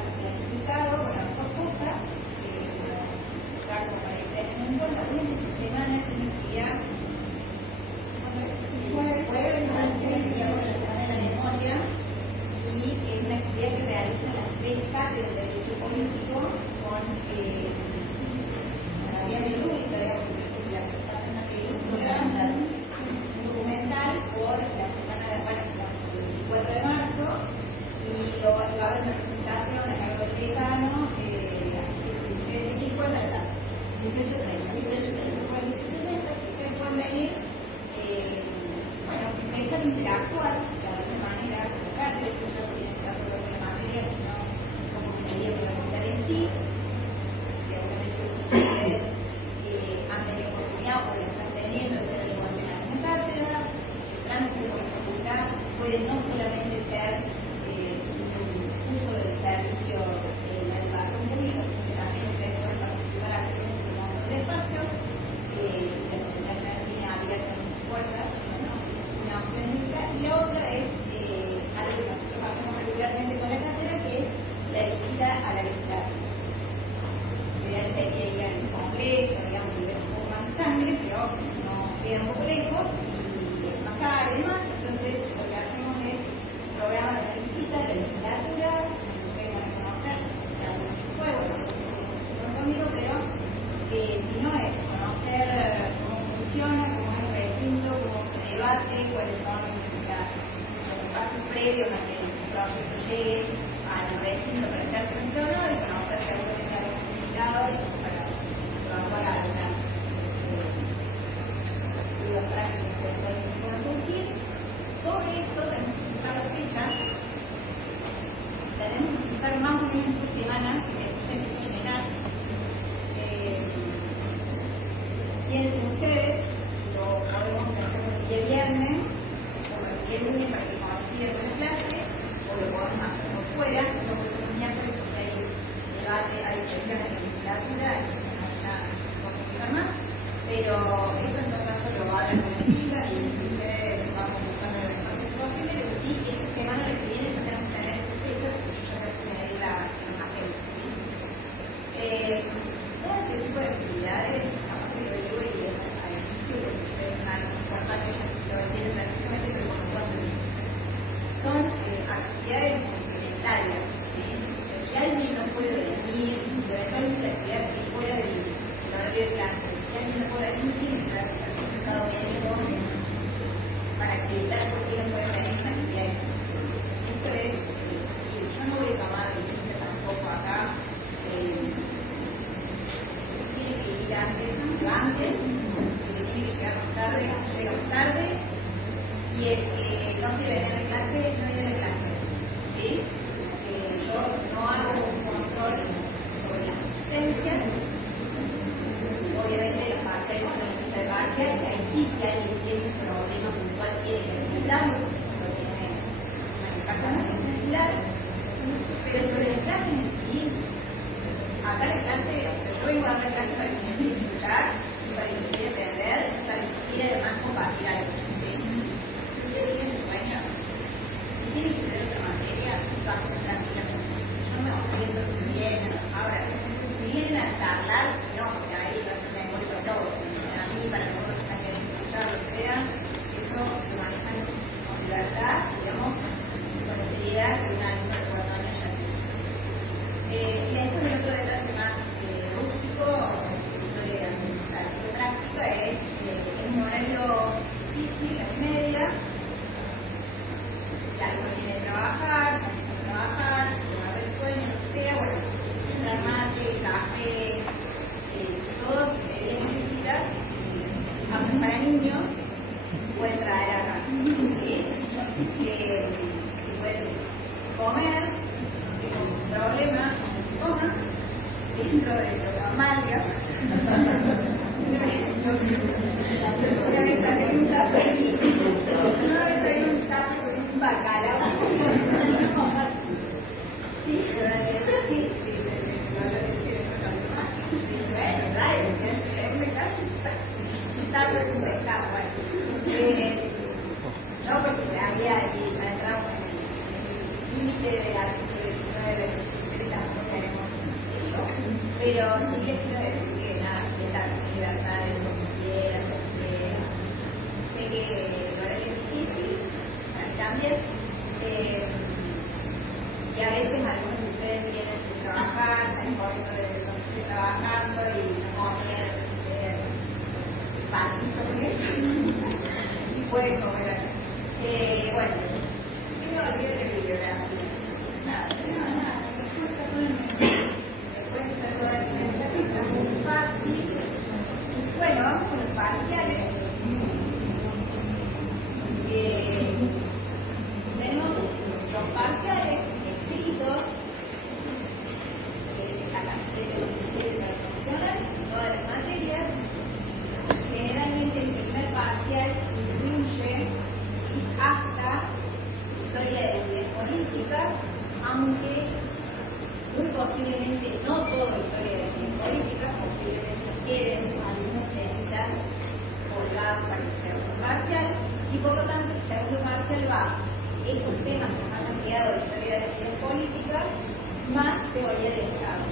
tiene que estar certificado médico para acreditar por qué no puede tener esa actividad. Esto es, yo no voy a tomar licencia tampoco acá. Tiene que ir antes, tiene que llegar más tarde, llega más tarde, y el que no quiere venir a la clase, no viene a la clase. ¿Sí? Yo no hago un control sobre las asistencias. Obviamente los parciales son los de parcial, y ahí sí que alguien tiene un problema puntual, tiene que necesitarlo, lo tiene manifestar la necesidad. Pero sobre la clase en sí, acá la clase, yo vengo a dar la clase para que me quiera escuchar, para que me quiera entender, para que quiera además compartir algo. ¿Sí? Si ustedes tienen sueño, si tienen que tener otra materia, vamos a tranquilamente. Yo me ofrezco si vienen, ahora, si vienen a charlar, no, porque ahí me encuentro todo. A mí, para nosotros que están queriendo escuchar lo que sea, eso lo manejan con libertad, digamos, con la seriedad que una alumna de 4 años ya tiene. Y eso es el otro detalle más rústico, de administración práctica, es un horario difícil, las media, ya uno viene a trabajar, tomar el sueño, lo que sea, bueno, entrar mate, café, todo lo que ella necesita, aunque para niños, pueden traer acá. ¿Sí? Pueden comer, no tienen ningún problema, coman, dentro de lo normal, digamos. Una vez traje un tapo con un bacalao. Sí, no, porque había entrado en el límite de la artículo 19 tampoco tenemos eso, pero sí les quiero decir que nada, que la libertad de lo que quieran, sé que el horario es difícil, también, y a veces algunos de ustedes vienen de trabajar, están corriendo desde donde estoy trabajando y comer patito con eso, y pueden comer aquí. Bueno, ¿qué me olvido de bibliografía? Nada, después está todo el mensaje. Después está todo el mensaje, está muy fácil. Bueno, vamos con los parciales. Tenemos los parciales escritos, todas las materias. Generalmente el primer parcial incluye hasta historia de política, aunque muy posiblemente no toda historia de política, posiblemente quieren algunos temitas colgados para el segundo parcial, y por lo tanto el segundo parcial va estos temas que más han llegado a la historia de política más teoría del Estado.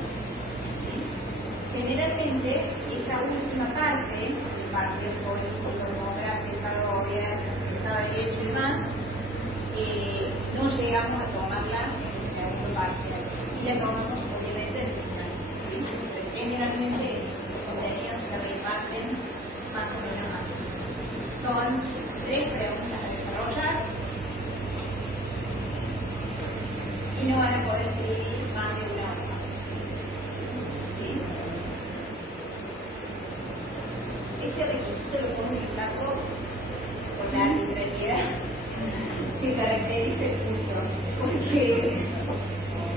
Generalmente esta última parte, el partido político, democrática, gobierno, Estado de Derecho y demás, no llegamos a tomarla en el segundo parcial y la tomamos obviamente en el final. Generalmente los contenidos se reparten más o menos así. Son 3 preguntas a desarrollar y no van a poder escribir más de una hoja. ¿Sí? Este requisito lo pongo en saco con la arbitrariedad que caracteriza el curso, porque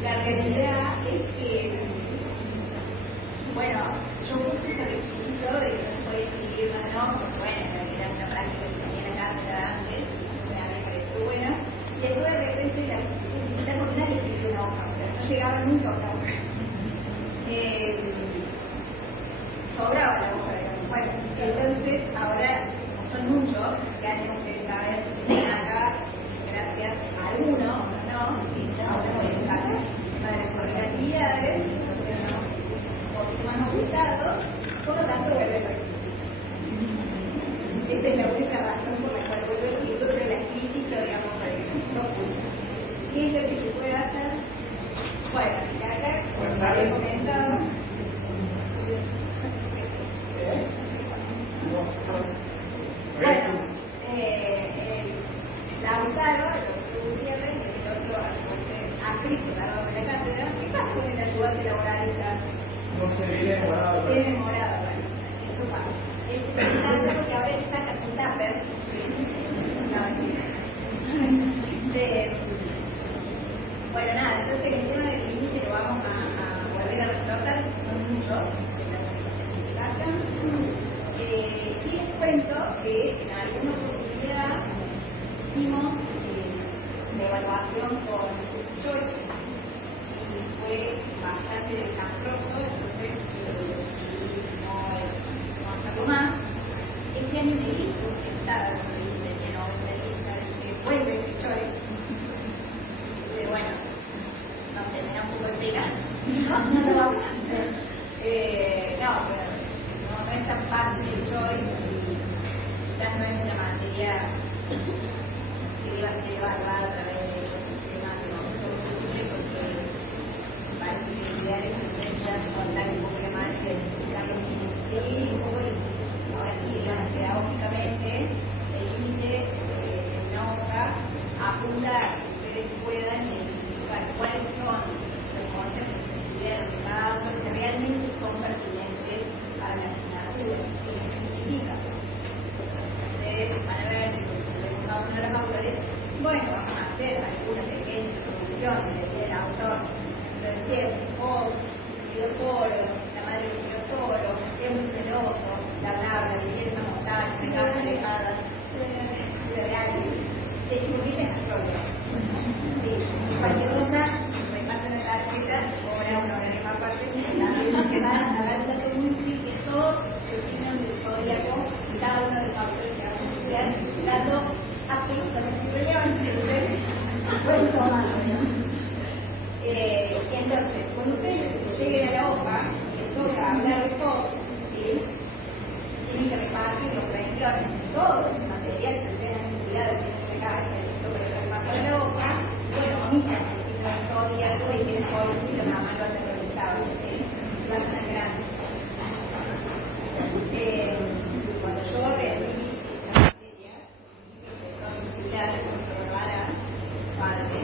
la realidad es que, bueno, yo puse ese requisito de que no se puede escribir más, no, porque bueno, en realidad es una práctica que tenía la cátedra antes, me pareció buena, y después de repente la publicidad porque nadie escribió una hoja, pero no llegaba nunca a una hoja. Sobraba la hoja, digamos. Bueno, entonces ahora son muchos, ya tenemos que saber acá, gracias a alguno, no, ahora voy a usar para las actividades, entonces no, un poquito más ocultados, por lo tanto vuelve a repetir. Esta es la única razón por la cual vuelve a repetir, pero la crítica, digamos, no oculta. ¿Qué es lo que se puede hacer? Bueno, acá, como había comentado, bien demorado, bueno, eso pasa. Es porque ahora está casi tupper. Bueno, nada, entonces el tema del límite lo vamos a volver a resaltar, son muchos, y les cuento que en alguna oportunidad hicimos la evaluación con Choice y fue bastante desastroso, entonces no hacerlo más. Este año me dijo que estaba en vuelve este Choice. Bueno, no sé, me da un poco de pena. No lo vamos a hacer. No es tan fácil el Choice y quizás no es una materia que deba ser evaluada a través de los sistemas de nosotros porque parece que el ideal es intentar contar un poco más de y un poco ahora sí, digamos, pedagógicamente el límite de una hoja apunta a que ustedes puedan identificar cuáles son los conceptos que estudiaron de cada uno que realmente son pertinentes para la asignatura, que les significa. Ustedes van a ver que cada uno de los autores, bueno, vamos a hacer alguna pequeña introducción del autor, recién, Foro, la madre de Foro, es muy celoso, la belleza mortal, pecadas alejadas, se publican las cosas. Sí, cualquier cosa, reparten en la actividad, ahora una organiza aparte, la misma que van a dar un dato muy útil que todos los signos del zodíaco y cada uno de los autores que vamos a estudiar, dato absolutamente relevante, pueden tomarlo, ¿no? Entonces, cuando ustedes lleguen a la hoja, les toca hablar de todo, ¿sí? Tienen que repartir los renglones, todo el material que ustedes han estudiado, que tienen que sacar esto que les repasó en la hoja, bueno, omitan el signo del zodíaco y tienen todo el signo, nada más lo hacen revisado, ¿sí? Vayan al grano. Cuando yo realizo esta materia, y profesor titular, el profesor Vara, padre,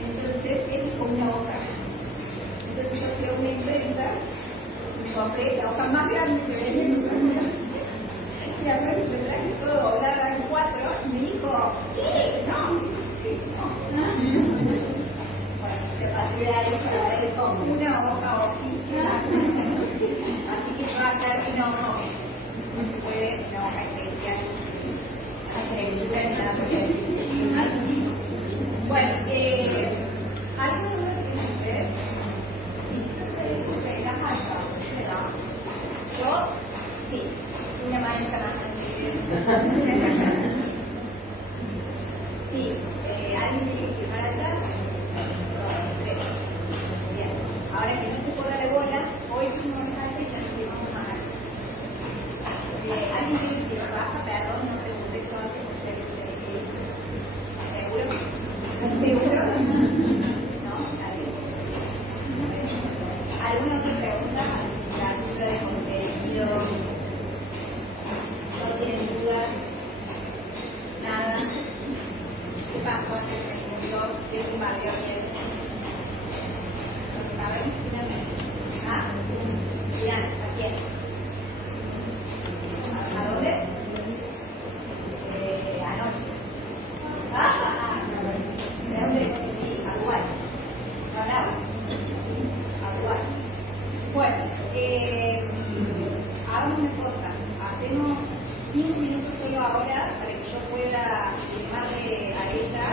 entonces es como una hoja. Entonces yo creo una imprenta y compré la hoja más grande que venía en una y después me traje todo doblado en 4 y me dijo, ¿qué? No. Bueno, se pasé de ahí para ver como una hoja oficial. Así que yo acá no se puede una hoja especial. Bueno, algunos de los clientes, yo, sí, una maestra sí, alguien tiene que firmar atrás, bien, ahora que no se puede darle bola, hoy hicimos esa fecha y firmamos más. Alguien tiene que firmar baja, perdón, no pregunté todo antes, ¿seguro? ¿Seguro? ¿No? ¿Alguna otra pregunta? La ayuda de contenido. ¿No tienen dudas? Nada. ¿Qué pasó? Se murió, se bombardeó bien. ¿Lo saben? ¿Ah? Miran, ¿a quién? ¿A dónde? Anoche. ¿De dónde? Sí, a Uruguay. No hablaba. A Uruguay. Bueno, hagamos una cosa. Hacemos 15 minutos solo ahora para que yo pueda llamarle a ella.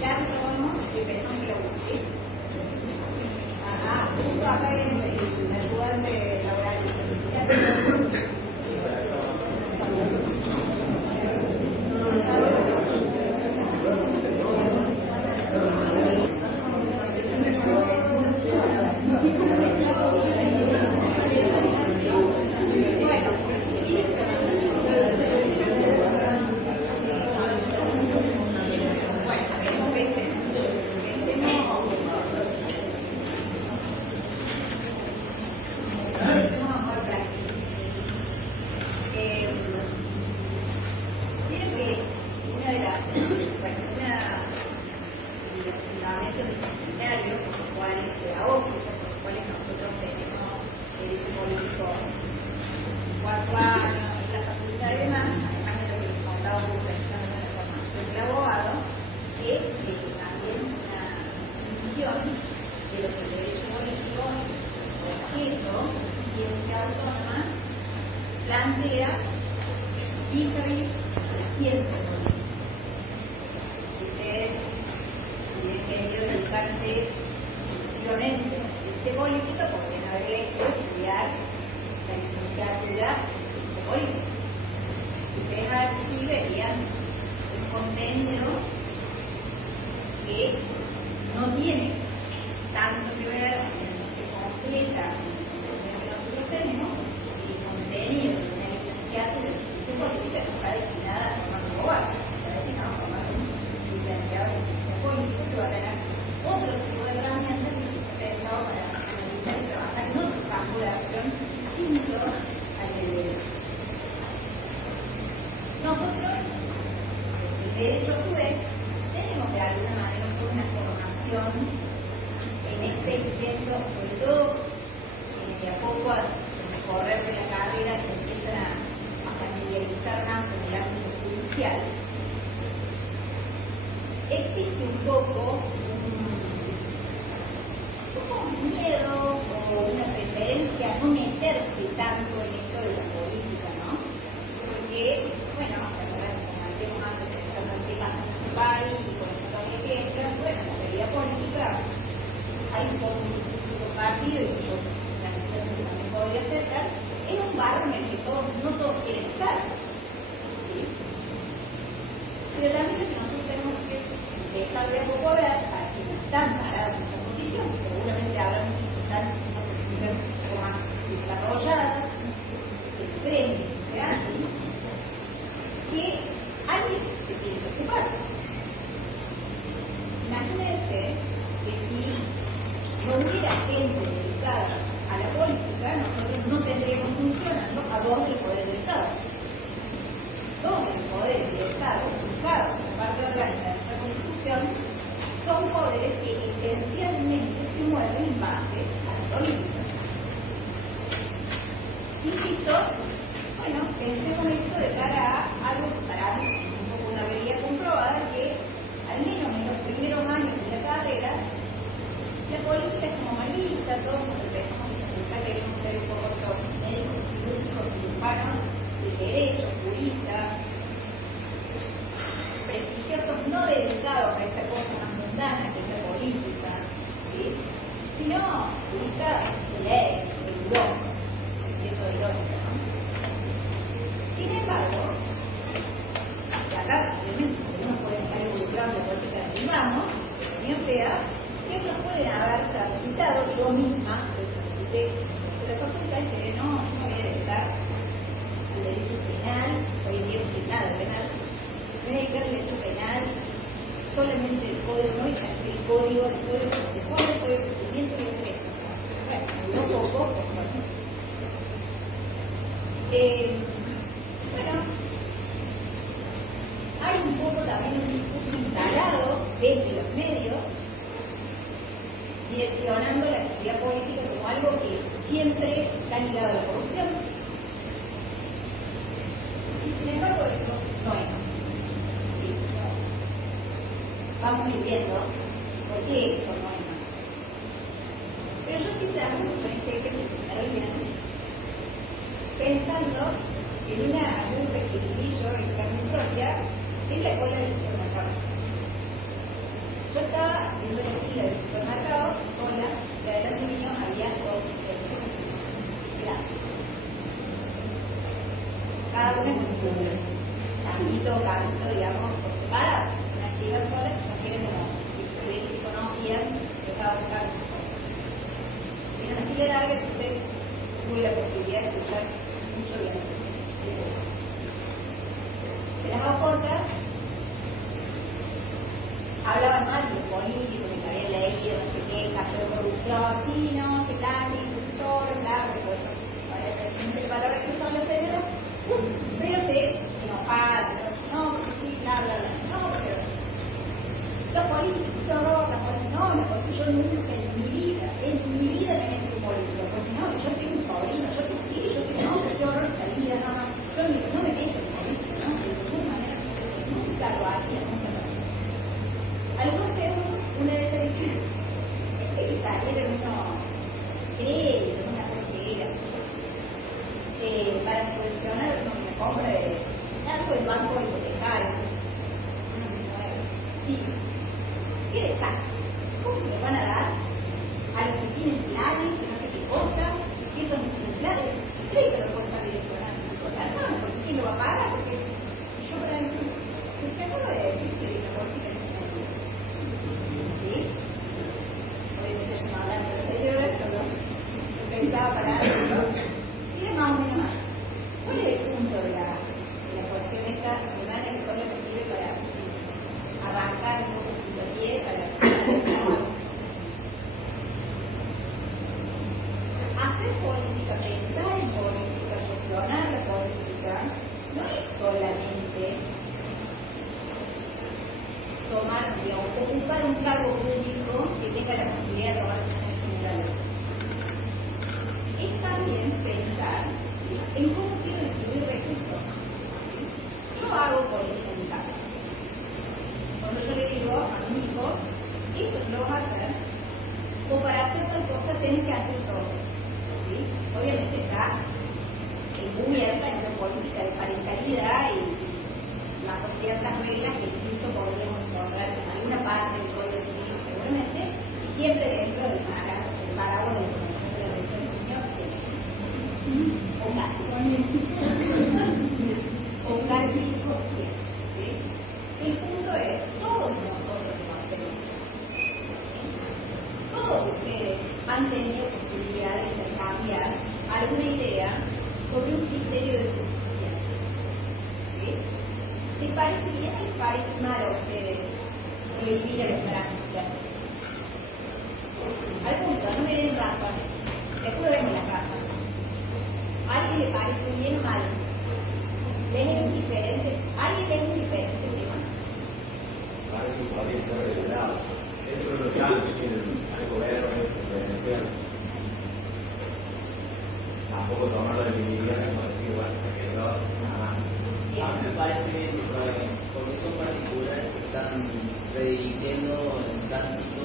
Ya retomamos y empezamos la UCI, ¿sí? Ajá, justo acá viene el ayudante laboral. cuales nosotros tenemos derecho político cuarto año en la facultad y demás, además de lo que les contaba precisamente en la formación del abogado, es también una definición de lo que el derecho político, objeto, ciencia autónoma, plantea vis-a-vis la ciencia política. Si ustedes hubieran querido dedicarse exclusivamente a la ciencia política, podrían haber elegido estudiar la licenciatura en ciencia política. Si ustedes allí verían el contenido que no tiene tanto que ver con lo que completa el que nosotros tenemos y el contenido de una licenciatura en ciencia política no está destinada a formar un abogado, está destinada a formar un licenciado en ciencia política que va a tener otro tipo de herramientas que se está pensado para analizar y trabajar en otro campo de acción distinto al del derecho. Nosotros, el derecho a su vez, tenemos de alguna manera una formación en este intento, sobre todo de a poco al correr de la carrera se empiezan a familiarizar más con el ámbito judicial. Existe un poco un miedo o una preferencia a no meterse tanto en esto de la política, ¿no? Porque, bueno, la verdad, como decíamos antes, estando en temas de nuestro país y con esta todavía que entra, bueno, en la realidad política hay un poco un partido y yo también podría acercar, es un barrio en el que no todos quieren estar. ¿Sí? Pero también lo que nosotros tenemos que dejar de a poco ver para que no están parados en esta posición, seguramente habrá muchos que están en una posición un poco más desarrollada, que creen que se hace, que alguien se tiene que ocupar. Imagínense que si no hubiera gente dedicada a la política, nosotros no tendríamos funcionando a dos del poder del Estado. Dos del poder del Estado, buscados por parte orgánica de nuestra Constitución, son poderes que esencialmente se mueven en base a la política. Insisto, bueno, pensemos esto de cara a algo que para mí es un poco una realidad comprobada, que al menos en los primeros años de la carrera, la política es como malista, todos nos empezamos a pensar que queremos ser un poco médicos, quirúrgicos, cirujanos, de derecho, juristas, prestigiosos, no dedicados a esta cosa más mundana que es la política, ¿sí? Sino juristas de ley, de buró, entiendo de lógica, ¿no? Sin embargo, y acá, obviamente, uno puede estar involucrado en la política de Milano, bien sea, que otros pueden haber transitado, yo misma, de la facultad, que no voy a dedicar al derecho penal, hoy en día no nada penal, voy a dedicar al derecho penal solamente el código, no el código, el código procesal, el código de procedimiento y el derecho. Bueno, no poco, bueno. Bueno, hay un poco también un discurso instalado desde los medios direccionando la actividad política como algo que siempre está ligado a la corrupción. Y sin embargo, eso no es. Sí, no. Vamos a ir viendo por qué eso no es. Pero yo siempre hago un ejemplo pensando en un requisito en carne propia en la cola del supermercado. Yo estaba viendo la fila del supermercado sola, y adelante mío había dos gracias. Cada uno en su camino, digamos, por separado. Una actividad sola, no quieren como si se conocían, yo estaba buscando sus cosas. En la fila larga, entonces tuve la posibilidad de escuchar mucho bien. De las dos cortas, hablaban mal de los políticos que habían leído, no sé qué, caso de corrupción, sí, no, qué tal, qué profesor, claro, que pues, parece la palabra que usan los cerebros, pero se enojaban, no, porque sí, bla, bla, bla, no, porque los políticos son la política, no, la política yo nunca en mi vida me he ¿Qué desastre? ¿Cómo se le van a dar a los que tienen planes, que no sé qué cosa, que eso no tienen planes? ¿Creen que lo pueden estar direccionando? No, porque ¿quién lo va a pagar? Porque yo para mí, se acaba de decir que la política es ¿sí? Obviamente no hablando de ellos, pero pensaba para algo. Y es más o menos, ¿cuál es el punto de la cuestión esta nacional que solo me sirve para arrancar un poco de pie para hacer política, pensar en política, gestionar la política, no es solamente tomar, digamos, ocupar un cargo público que tenga la posibilidad de tomar decisiones generales. Es también pensar en cómo quiero distribuir recursos. Yo hago política en mi casa. Cuando yo le digo a mi hijo, esto lo vas a hacer, o para hacer tal cosa tienes que hacer todo. ¿Sí? Obviamente está muy alta en la política de parentalidad y bajo ciertas reglas que incluso podríamos encontrar en alguna parte del código civil seguramente, y siempre dentro del paraguas de la Convención de la Protección del Niño, o casi siempre. ¿Sí? El punto es, todos nosotros lo hacemos. Todos ustedes han tenido posibilidad de intercambiar alguna idea sobre un criterio de justicia. ¿Sí? ¿Les parece bien o les parece mal a ustedes prohibir a las prácticas? Al punto, no me den razones. Después vemos las razones. ¿A alguien le parece bien o mal? ¿Les es indiferente? ¿A alguien le es indiferente el tema? Parece que podría ser regulado. Dentro de los planes que tienen al gobierno presidencial. Tampoco tomarlo de divinidad como decir, bueno, se quedó nada más. Me parece bien, porque son particulares que están redirigiendo el tránsito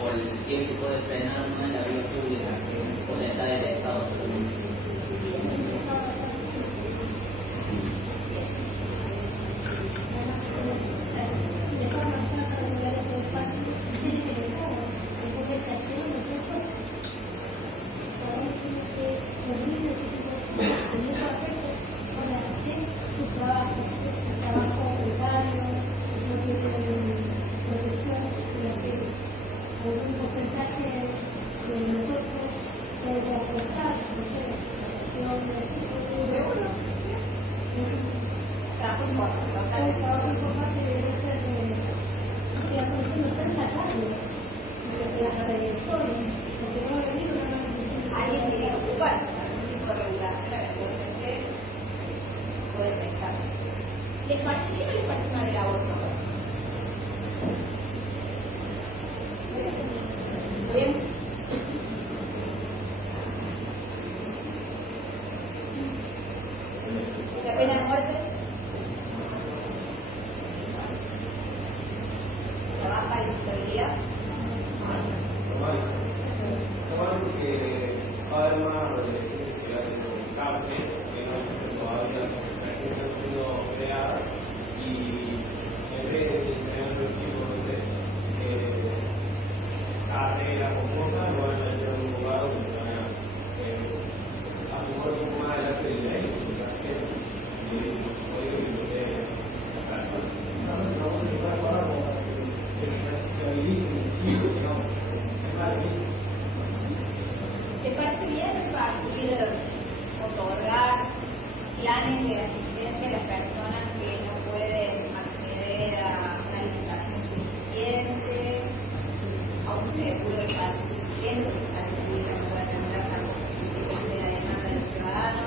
o el tiempo de frenar en la vía pública, que es potestad del Estado. Alguien que ocupar algún tipo de regulación a la que puede pensar. ¿Les parece bien o les parece mal el aborto? ¿Bien? ¿La pena de muerte? ¿La baja disponibilidad? Porque va a haber más elecciones que hay en cárcel, que no existen todavía, las elecciones han sido creadas y en vez de tener un tipo de carrera o cosas, lo van a hacer en un lugar donde van a jugar un poco más adelante de la ley, porque la gente y el código que ustedes ¿Te parece bien partir otorgar planes de asistencia a las personas que no pueden acceder a una licitación suficiente, a un seguro de salud suficiente, que está incluido en la demanda del ciudadano?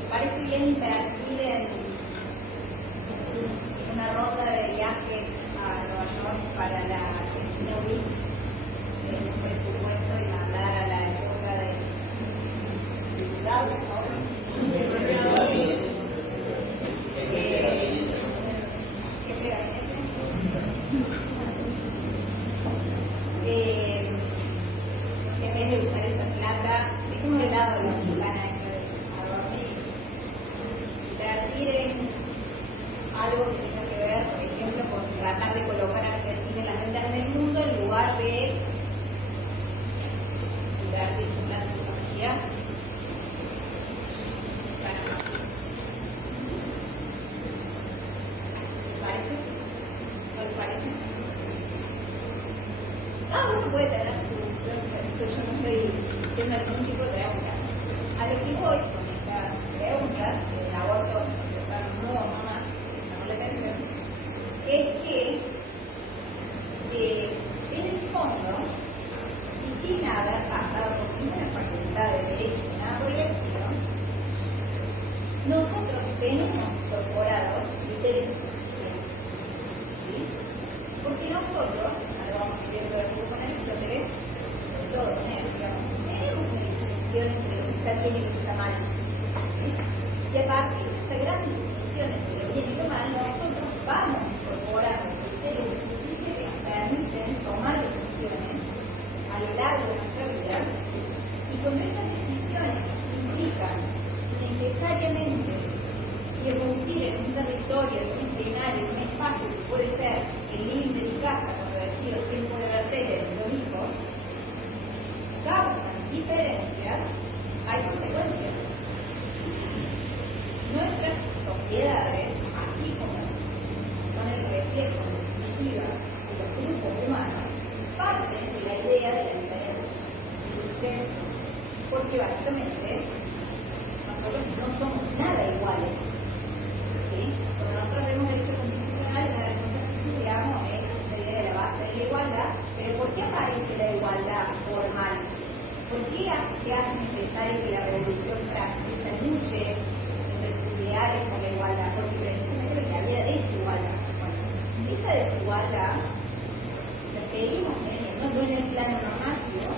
¿Te parece bien invertir en una ruta de viaje a Nueva York para la Argentina Week? Un presupuesto y mandar a la esposa del diputado, por favor. En vez de usar esa plata, dejemos de lado la mexicana a dormir, invertir en algo que tenga que ver, por ejemplo, con tratar de colocar a Argentina en las ventas del mundo en lugar de estimular la tecnología. ¿Les parece? ¿No les parece? Cada uno puede tener su... Yo no estoy diciendo algún tipo de pregunta. A lo que voy con estas preguntas, el aborto, no más, no le atención, es que en el fondo, y sin haber pasado por ninguna facultad de derecho, nada por el estilo, nosotros tenemos incorporados criterios sociales, ¿sí? Porque nosotros, ahora vamos a ver lo con Aristóteles, sobre todo en él, digamos, tenemos una distinción entre lo que está bien y lo que está mal, ¿sí? Y a partir de esta gran distinción entre lo bien y lo mal, nosotros vamos a incorporar los criterios de justicia que nos permiten tomar decisiones a lo largo de nuestra vida, y cuando estas decisiones implican necesariamente irrumpir en un territorio, en un escenario, en un espacio que puede ser el living de mi casa, cuando decido quién puede ver tele de los hijos, causan diferencias, hay consecuencias. Nuestras sociedades, así como son el reflejo definitiva de los grupos humanos, parten de la idea de la diferencia. Porque básicamente nosotros no somos nada iguales. ¿Sí? Cuando nosotros vemos el derecho constitucional, una de las cosas que estudiamos es la idea de la base de la igualdad, pero ¿por qué aparece la igualdad formal? ¿Por qué se hace necesario que la revolución francesa luche entre sus ideales por la igualdad? Porque precisamente la idea de desigualdad. Bueno, esa desigualdad la seguimos teniendo, no en el plano normativo,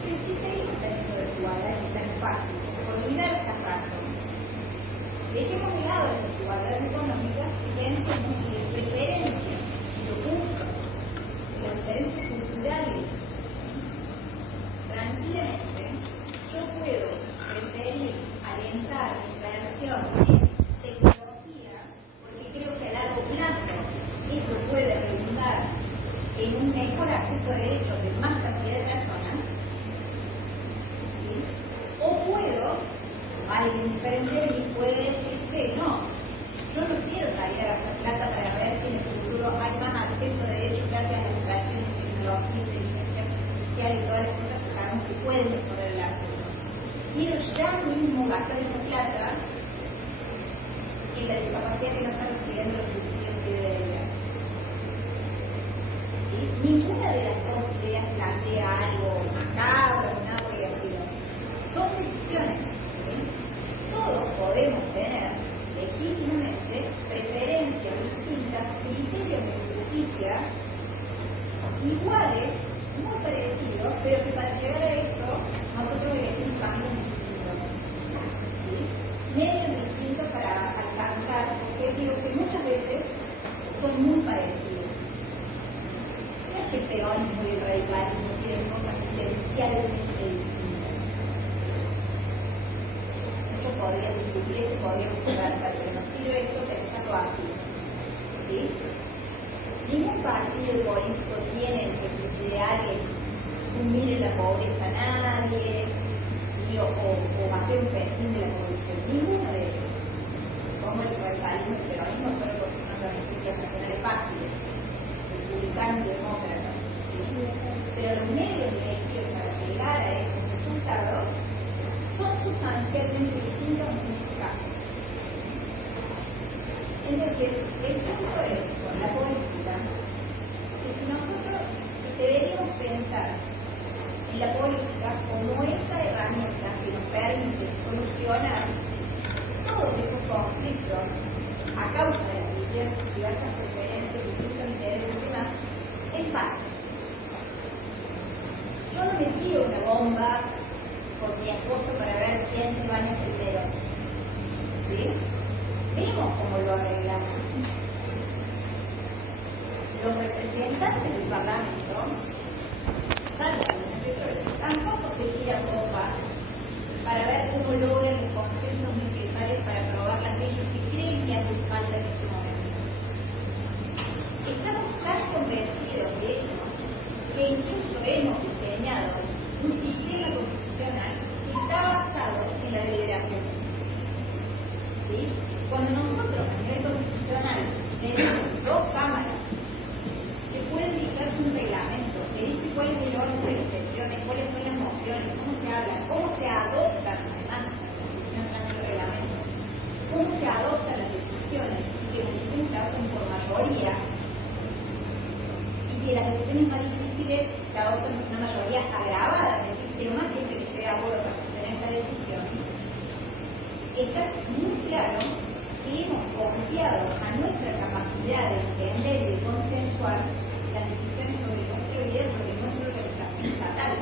pero sí seguimos teniendo desigualdad en el plano fáctico, por diversas razones. Dejemos de lado las desigualdades económicas y pensemos en las preferencias, en los gustos, en las diferencias culturales. Tranquilamente, yo puedo preferir alentar mi inversión en tecnología porque creo que a largo plazo eso puede redundar en un mejor acceso a derechos de más cantidad de personas, ¿sí? O puedo, alguien diferente de mí puede decir, che, no, yo no quiero salir a gastar plata para ver si en el futuro hay más acceso a derechos gracias a la educación, tecnología, inteligencia artificial y todas las cosas que sabemos que pueden mejorar el acceso. Quiero ya mismo gastar esa plata en la discapacidad que no está recibiendo los beneficios que debería. ¿Sí? Ninguna de las dos ideas plantea algo macabro, nada por el estilo. Son decisiones. ¿Sí? Todos podemos tener legítimamente preferencias distintas, criterios de justicia iguales, muy parecidos, pero que para llegar a eso nosotros elegimos caminos distintos, ¿sí? Medios distintos para alcanzar objetivos que muchas veces son muy parecidos. No es que el peronismo y el radicalismo tienen cosas esencialmente distintas. Yo podría discutir esto, podríamos conversar, pero no sirve esto pensarlo así, ¿sí? Ningún partido político tiene entre sus ideales sumir en la pobreza a nadie o hacer un festín de la corrupción. Ninguno de ellos. Como el radicalismo y el peronismo solo porque son las noticias nacionales fáciles, republicanos y demócratas. ¿Sí? Pero los medios elegidos para llegar a esos resultados son sustancialmente distintos en muchos casos. Entonces, el punto es, con la política, que si nosotros deberíamos pensar en la política como esta herramienta que nos permite solucionar todos esos conflictos a causa de las diversas preferencias, distintos intereses y demás, en paz. Yo no me tiro una bomba por mi esposo para ver quién se baña primero. ¿Sí? Vemos cómo lo arreglamos. Los representantes del Parlamento, tampoco se tiran bombas para ver cómo logran los consensos necesarios para aprobar las leyes que creen que hacen falta en este momento. hemos diseñado un sistema constitucional que está basado en la deliberación. ¿Sí? Cuando nosotros a nivel constitucional tenemos dos cámaras que pueden dictarse un reglamento que dice cuáles son las excepciones, cuáles son las mociones, cómo se habla, cómo se adoptan además la constitución en el reglamento, cómo se adoptan las decisiones y que las decisiones se adoptan por mayoría y que las decisiones más difíciles se adoptan por una mayoría agravada, es decir, que lo más gente que esté de acuerdo para sostener esta decisión. Está muy claro que hemos confiado a nuestra capacidad de entender y de consensuar las decisiones sobre nuestra vida, sobre nuestra organización estatal.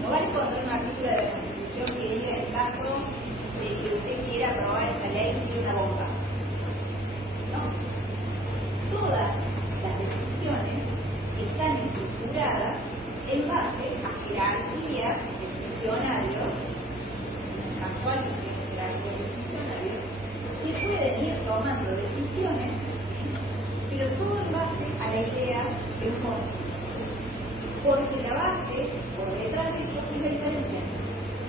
No va a encontrar un artículo de la Constitución que diga el caso de que usted quiera aprobar esta ley y una bomba. No. Todas las decisiones están estructuradas en base a jerarquías de funcionarios, actuales jerarquías de funcionarios, que pueden ir tomando decisiones, pero todo en base a la idea de un consenso. Porque la base, por detrás de esto, es la diferencia.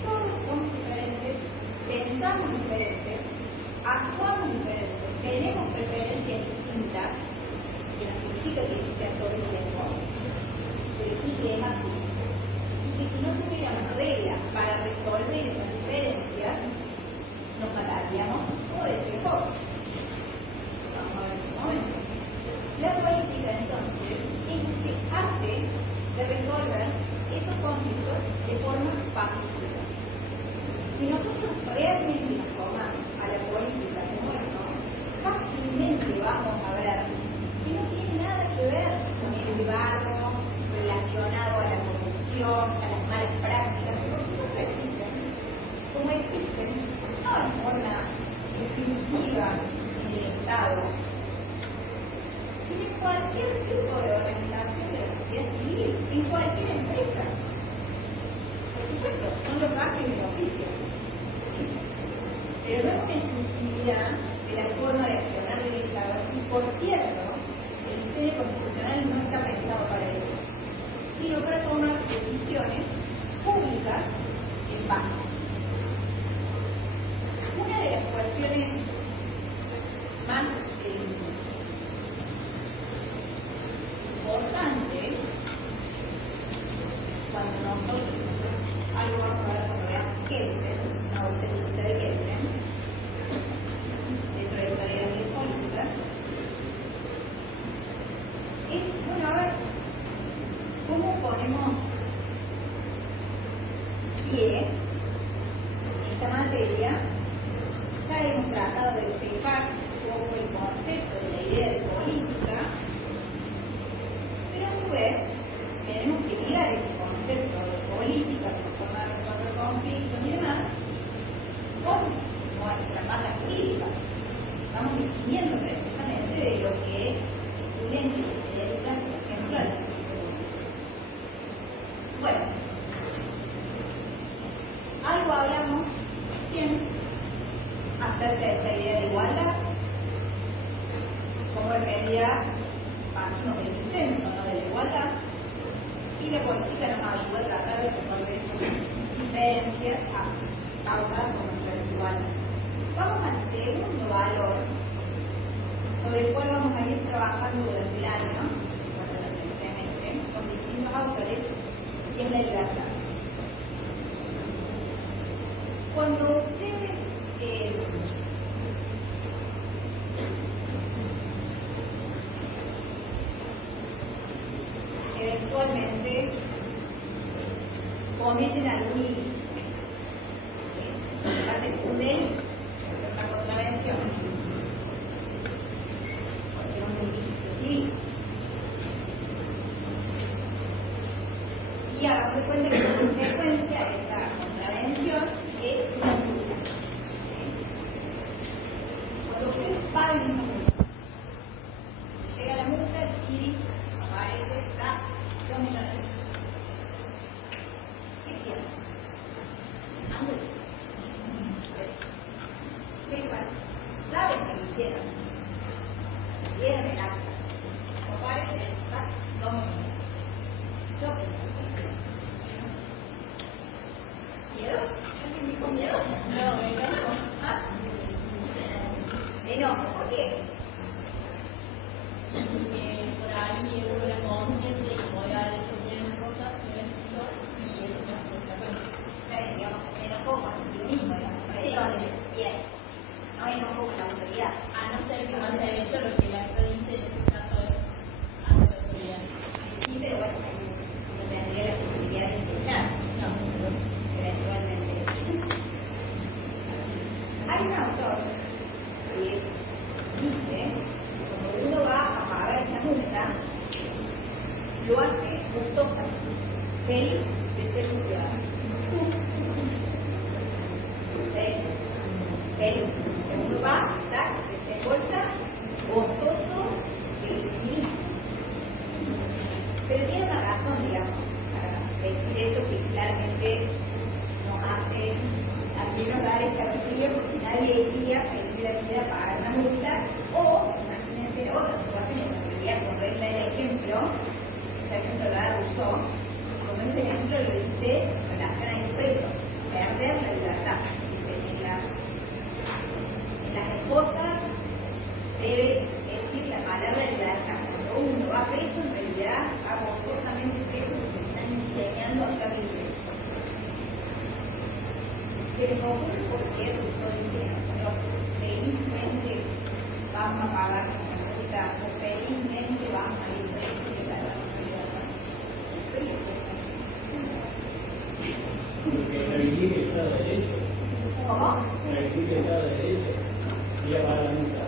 Todos somos diferentes, pensamos diferentes, actuamos diferentes, tenemos preferencias distintas, que no significa que sea todo el tiempo, pero sí que es así. Y que si no tuviéramos reglas para resolver esas diferencias, nos mataríamos o de mejor. Vamos a ver en un momento. La política, entonces, es que hace de resolver esos conflictos de forma pacífica. Si nosotros realmente nos tomamos a la política como eso, fácilmente vamos a ver que no tiene nada que ver con el barro relacionado a la corrupción, a las malas prácticas, porque no existen. Como existen, no de forma definitiva en el Estado, sino en cualquier tipo de organización de la sociedad civil, en cualquier empresa. Por supuesto, son los gajes del oficio. ¿Sí? Pero no es una exclusividad de la forma de accionar del Estado. Y por cierto, el sistema constitucional no está pensado para eso, sino para tomar decisiones públicas en paz. Una de las cuestiones más importantes cuando nosotros algo vamos a ver cuando veamos Kelsen, una doctrina de Kelsen, dentro de la historia de política, es, bueno, a ver, ¿cómo ponemos pie en esta materia? Ya hemos tratado de explicar un poco el concepto de la idea de política, pero a su vez tenemos que ligar ese concepto de política, de forma de resolver conflictos y demás, con nuestra masa jurídica. Estamos definiendo precisamente de lo que es un ente que se dedica, por ejemplo, a la justicia. Bueno, algo hablamos recién acerca de esta idea de igualdad, como en realidad partimos del consenso, no de la igualdad, y la política nos ayuda a tratar de resolver estas diferencias causadas por nuestra desigualdad. Vamos al segundo valor, sobre el cual vamos a ir trabajando durante el año, con distintos autores, y es la libertad. Cuando ustedes eventualmente cometen algún ilícito, hace un delito, una contravención, porque es un ilícito civil, y hagamos de cuenta que la consecuencia de esta contravención es una multa. Cuando ustedes paguen una multa, llega la multa y aparece la 2 millones de pesos. ¿Qué quieren? Angustia. ¿Qué igual? ¿Saben que lo hicieron? Vieron el acta. Aparece la 2 millones. Yo. ¿Miedo? ¿Alguien dijo miedo? No, enojo. Ah. Enojo, ¿por qué? Porque por ahí uno era consciente y podía haber hecho bien cosas que no hizo y eso es una consecuencia. Digamos, enojo con el mismo, digamos, presiones, bien. No enojo con la autoridad. A no ser que no haya hecho lo que la actor dice en este caso es hacer lo bien. Sí, pero bueno, no tendría la posibilidad de enseñar, No, eventualmente. Hay un autor que dice, cuando uno va a pagar esa multa, lo hace gustosamente, feliz de ser un ciudadano. Feliz. Uno va a estar desembolsa gozoso del mismo. Pero tiene una razón, digamos, para decir eso que claramente nos hace también dar ese frío porque nadie iría a pedir la vida a pagar una multa o, imagínense, otra situación, en realidad cuando él da el ejemplo lo da Rousseau, como ese ejemplo lo dice en relación a preso, perder la libertad. Dice, en las esposas debe decir la palabra libertad. Cuando uno va preso, en realidad va gozosamente preso porque están enseñando a estar libre. Que les ocurre porque Rousseau dice, nosotros felizmente vamos a pagar nuestra multa o felizmente vamos a ir presos y ganamos la libertad. Porque revivir el Estado de Derecho. ¿Cómo? Revivir el Estado de Derecho. Y ya pagar la multa.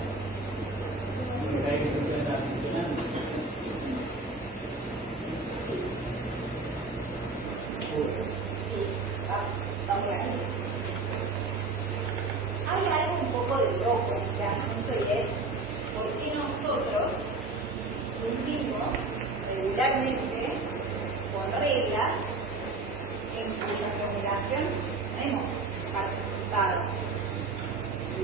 Porque hay que estar funcionando. Hay algo un poco de loco en este asunto y es por qué nosotros cumplimos regularmente con reglas en cuya formulación no hemos participado. Y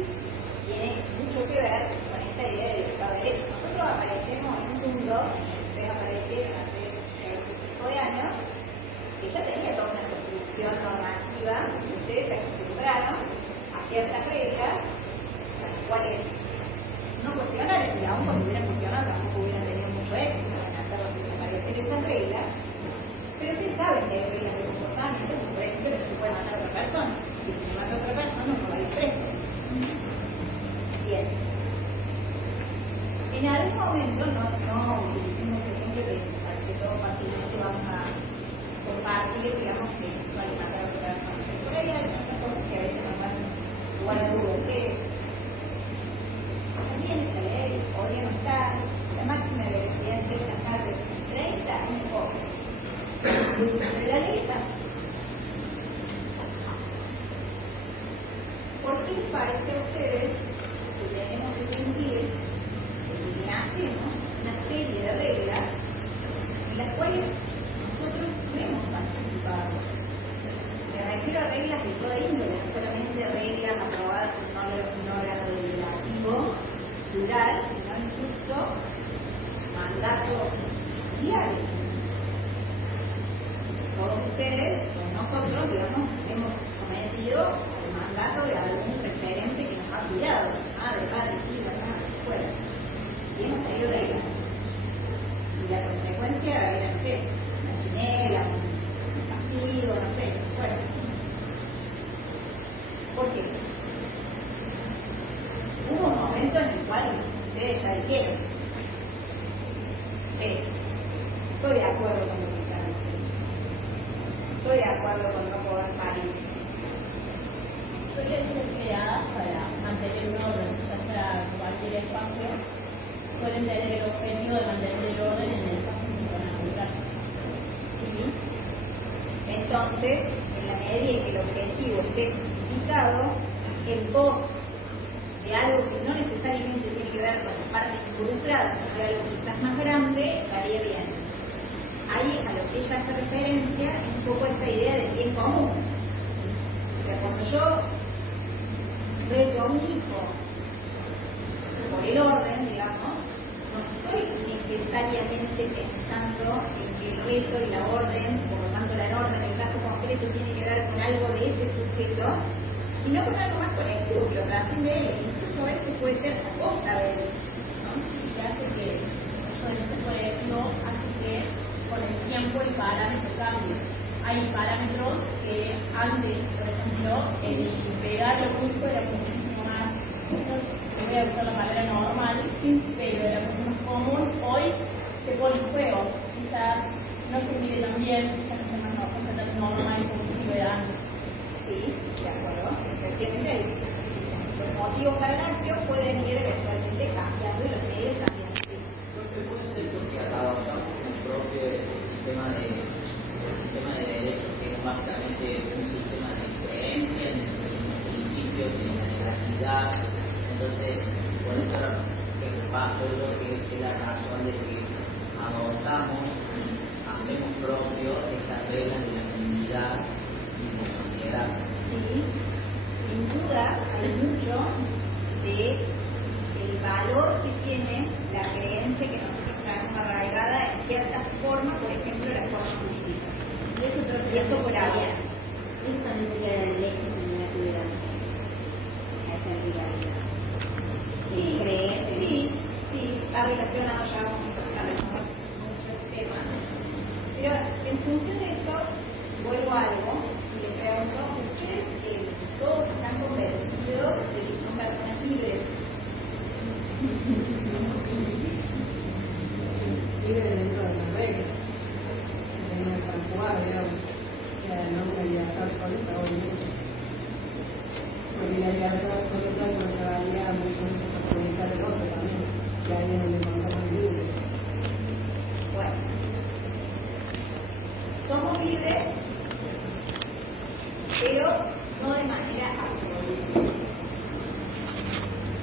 tiene mucho que ver con esta idea del Estado de Derecho. Nosotros aparecemos en un mundo, ustedes aparecen hace 25 años, que ya tenía toda una construcción normativa, y ustedes se acostumbraron a ciertas reglas, las cuales no cuestionaron, y aún cuando hubieran cuestionado tampoco hubieran tenido mucho éxito en hacerlos desaparecer esas reglas, pero ustedes saben que hay reglas de comportamiento, como por ejemplo que no se puede matar a otra persona, y si se mata a otra persona no va a ir preso. Bien. En algún momento, no utilicemos el ejemplo de que todos fácilmente vamos a compartir, digamos, que no hay que matar a otra persona. Por ahí hay otras cosas que a veces nos dan lugar a dudas. También esta ley podría no estar, la máxima velocidad de sacar de 30 a un poco. Pero la ley está. ¿Por qué les parece a ustedes que tenemos que cumplir que hacemos una serie de reglas en las cuales nosotros no hemos participado? Me refiero a reglas de toda índole, no solamente reglas aprobadas por un órgano deliberativo plural, sino incluso mandatos diarios. Todos ustedes, con nosotros, digamos, hemos cometido el mandato de algún referente que nos ha cuidado, madre, padre, hija, escuela. Y hemos tenido reglas. Y la consecuencia era, no sé, una chinela, un castigo, no sé, bueno. ¿Por qué? Hubo un momento en el cual ustedes ya dijeron, estoy de acuerdo con lo que están diciendo. Estoy de acuerdo con no poder salir. Son leyes creadas para mantener un orden, ya sea cualquier espacio, suelen tener el objetivo de mantener el orden en el espacio que van a habitar. ¿Sí? Entonces, en la medida en que el objetivo esté justificado, en pos de algo que no necesariamente tiene que ver con las partes involucradas, sino de algo quizás más grande, estaría bien. Ahí a lo que ella hace referencia es un poco esta idea del bien común. O sea, cuando yo reto a un hijo por el orden, digamos, no estoy necesariamente pensando pensando en que el reto y la orden, por lo tanto la norma en el caso concreto tiene que ver con algo de ese sujeto, sino con algo más colectivo que lo trasciende de él. Incluso a veces puede ser a costa de él, ¿no? Y que hace que Eso de no se puede, no hace que con el tiempo el parámetro cambie. Hay parámetros que antes, por ejemplo, el pegar lo público era muchísimo más, no voy a usar la palabra normal, pero era mucho más común. Hoy se pone en juego, quizás no se mide tan bien, quizás no sea tan normal como se ve antes. sí, de acuerdo, efectivamente, los motivos para el amplio pueden ir eventualmente cambiando y los medios también. Sí. Puede ser porque adoptamos un propio sistema de derechos que es básicamente un sistema de creencia en los principios y en la legalidad. Entonces, por eso yo creo que es la razón de que adoptamos y hacemos propio estas reglas de la comunidad y de la sociedad. Sí, sin duda hay mucho del valor que tiene la creencia que nosotros traemos arraigada en ciertas formas, por ejemplo la forma jurídica. Y eso por ahora. Eso también sería el derecho de la actividad, a esa legalidad. Sí, Creer, sí, está relacionado ya con muchos temas. Pero en función de eso, vuelvo a algo y les pregunto, ¿ustedes todos están convencidos de que son personas libres? Vive dentro de las reglas, en el santuario, digamos, que no una libertad absoluta, obviamente. Porque la libertad absoluta no se varía mucho a comunicar el otro también, que ahí es donde encontramos libres. Bueno, somos libres, pero no de manera absoluta.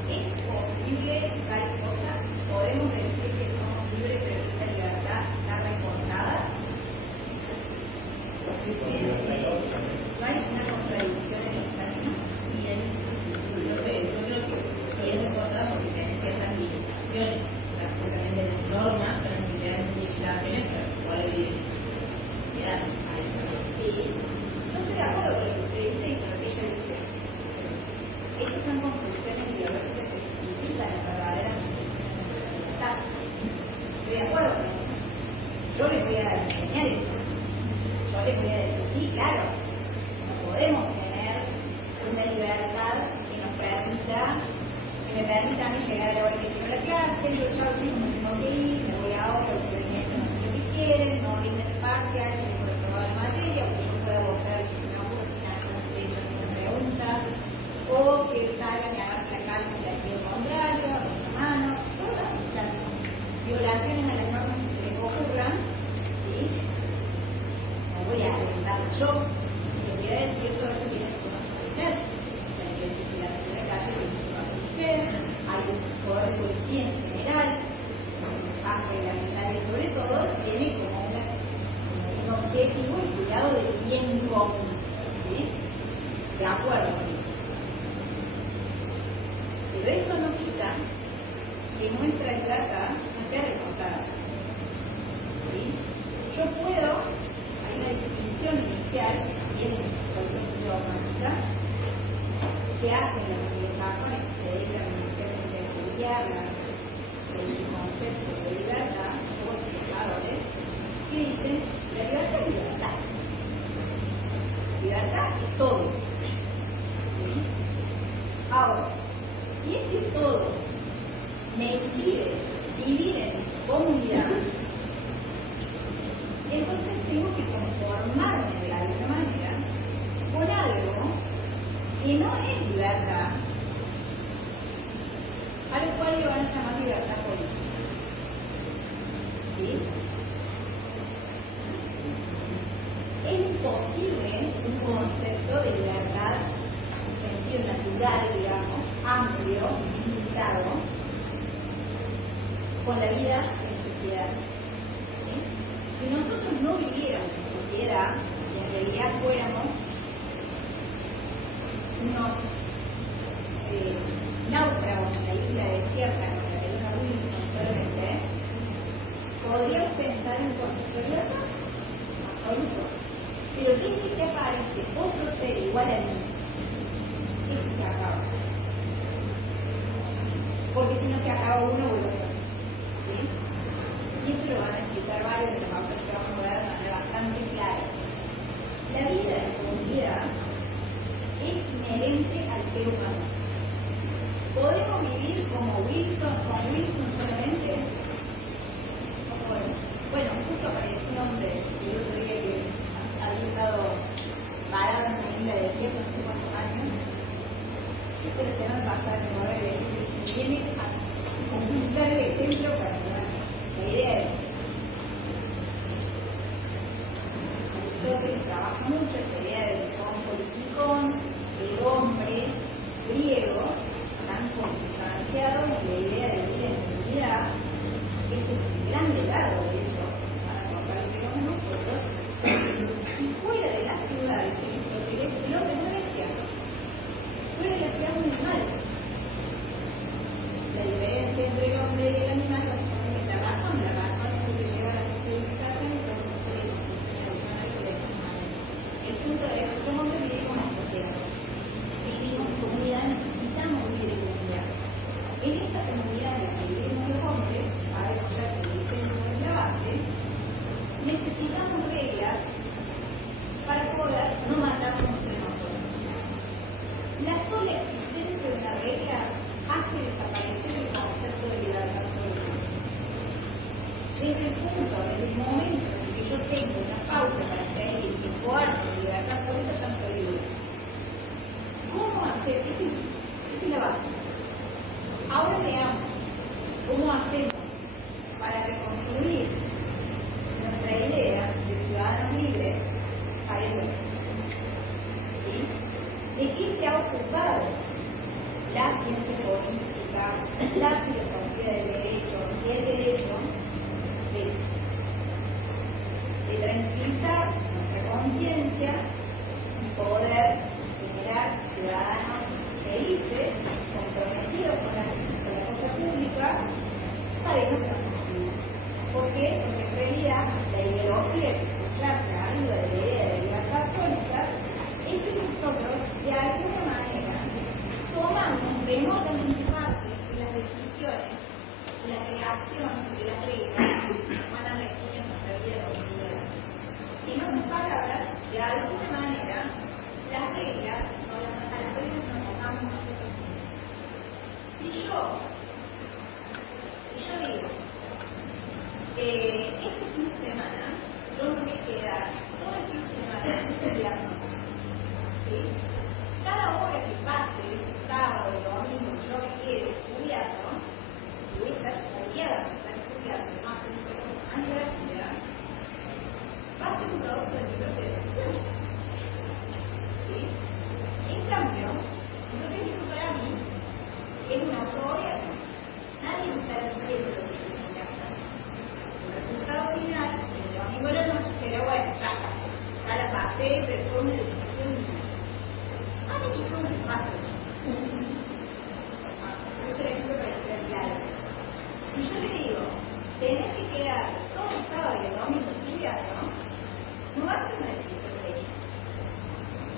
¿Es posible tal cosa? ¿Podemos decir que somos libres pero que esa libertad está recortada? ¿No hay una contradicción en los términos? Yo creo que es recordado porque tiene ciertas limitaciones, absolutamente de normas, pero ni siquiera hay limitaciones para poder evidenciar. Sí, yo estoy de acuerdo con lo que usted dice y con lo que ella dice. Estas son conclusiones biológicas que justifican la verdadera libertad. Estoy de acuerdo con eso. Yo les voy a enseñar eso. Yo les voy a decir, sí, claro, no podemos tener una libertad que nos permita, que me permita a mí llegar a la hora que quiero la clase, yo chao, me tengo que ir, me voy ahora, ustedes no sé lo que quieren, no rinden el parcial, tengo que probar la materia, porque yo puedo buscar el que me ocurre si me hacen una pregunta, o que salgan y hagan la calma y aquí el contrario, a mi mano, todas las violaciones a las normas que se les ocurran, ¿sí? No voy a preguntar yo, les voy a decir todo eso que tiene que conocer. La necesidad de la calle que se va a conocer, hay un código de ciencia general, reglamentario sobre todo, tiene como un objetivo el cuidado del bien común. ¿Sí? De acuerdo con eso. Pero eso no quita que nuestra libertad no sea recortada. ¿Sí? Yo puedo, hay una definición inicial, y es la dogmática, que hacen los anglosajones que se dedican inicialmente a estudiar el concepto de libertad, o pensadores, que dicen, la libertad es libertad. Libertad es todo. ¿Sí? Ahora, si ese todo me impide vivir en comunidad, entonces tengo que conformarme de alguna manera con algo que no es libertad, a lo cual le van a llamar libertad política. ¿Sí? Es imposible un concepto de libertad en sentido natural, digamos, amplio, limitado, con la vida en sociedad. ¿Sí? Si nosotros no viviéramos en sociedad, y en realidad fuéramos unos náufragos en la isla desierta, como la isla Wilson solamente, podríamos pensar en otro ser igual a mí, eso se acaba. Porque si no se acaba uno, vuelve a ser. ¿Sí? Y eso lo van a explicar varios de los autores que vamos a ver de manera bastante clara. La vida en comunidad es inherente al ser humano. ¿Podemos vivir como Wilson, con Wilson solamente? Bueno, justo apareció un hombre que yo creía que había estado parado en una isla de desierto no sé cuántos años. Este lo tenemos pasar en mover y viene a conquistar el templo para ayudar. La idea es Aristóteles trabaja mucho esta idea del politicón, el hombre griego, tan constanciado en la idea de vida en comunidad. Este es el gran legado de eso para contar el fenómeno y fuera de las ciudades el hombre no es cierto. Fuera de la ciudad muy mal. La diferencia entre el hombre y el animal es la razón es lo que lleva a la civilización y lo que se le el punto es que somos vivimos en sociedad, vivimos en comunidad, necesitamos vivir en comunidad. En esa comunidad en la que vivimos los hombres, para demostrar que el centro es la base, necesitamos reglas para poder no matarnos entre nosotros. La sola existencia de una regla hace desaparecer el concepto de libertad absoluta. Desde el momento en que yo tengo una pauta para seguir y coarto de libertad absoluta, ya no soy libre. ¿Cómo hacer? Esta es la base. Ahora veamos cómo hacemos para reconstruir nuestra idea de ciudadanos libres para el otro. ¿Sí? ¿De qué se ha ocupado la ciencia política, la filosofía del derecho y el derecho de tranquilizar nuestra conciencia y poder generar ciudadanos felices, comprometidos con la cosa pública, sabemos que no es posible. ¿Por qué? Porque en realidad la ideología que subyace arriba de la idea de libertad absoluta es que nosotros, de alguna manera, tomamos remotamente parte de las decisiones, de la creación de las reglas que van a regir en nuestra vida cotidiana. En otras palabras, de alguna manera, las reglas, a las reglas nos tocamos nosotros mismos. Si yo digo, este fin de semana, yo me voy a quedar todo el fin de semana estudiando. ¿Sí? Cada hora que pase, sábado, domingo, yo me quede estudiando, voy a estar estudiando, más de un año de actividad, va a ser un producto de mi propia decisión. ¿Sí? En cambio, entonces eso para mí es una autogobierno. Nadie me está diciendo lo que yo voy a hacer. El resultado final, el domingo de la noche, será bueno, ya la pasé, pero fue una decisión mía. A mí no me pasa. Eso es ejemplo para ser claro. Si yo le digo, tenés que quedar todo el sábado y el domingo estudiando, no va a ser una decisión de ella.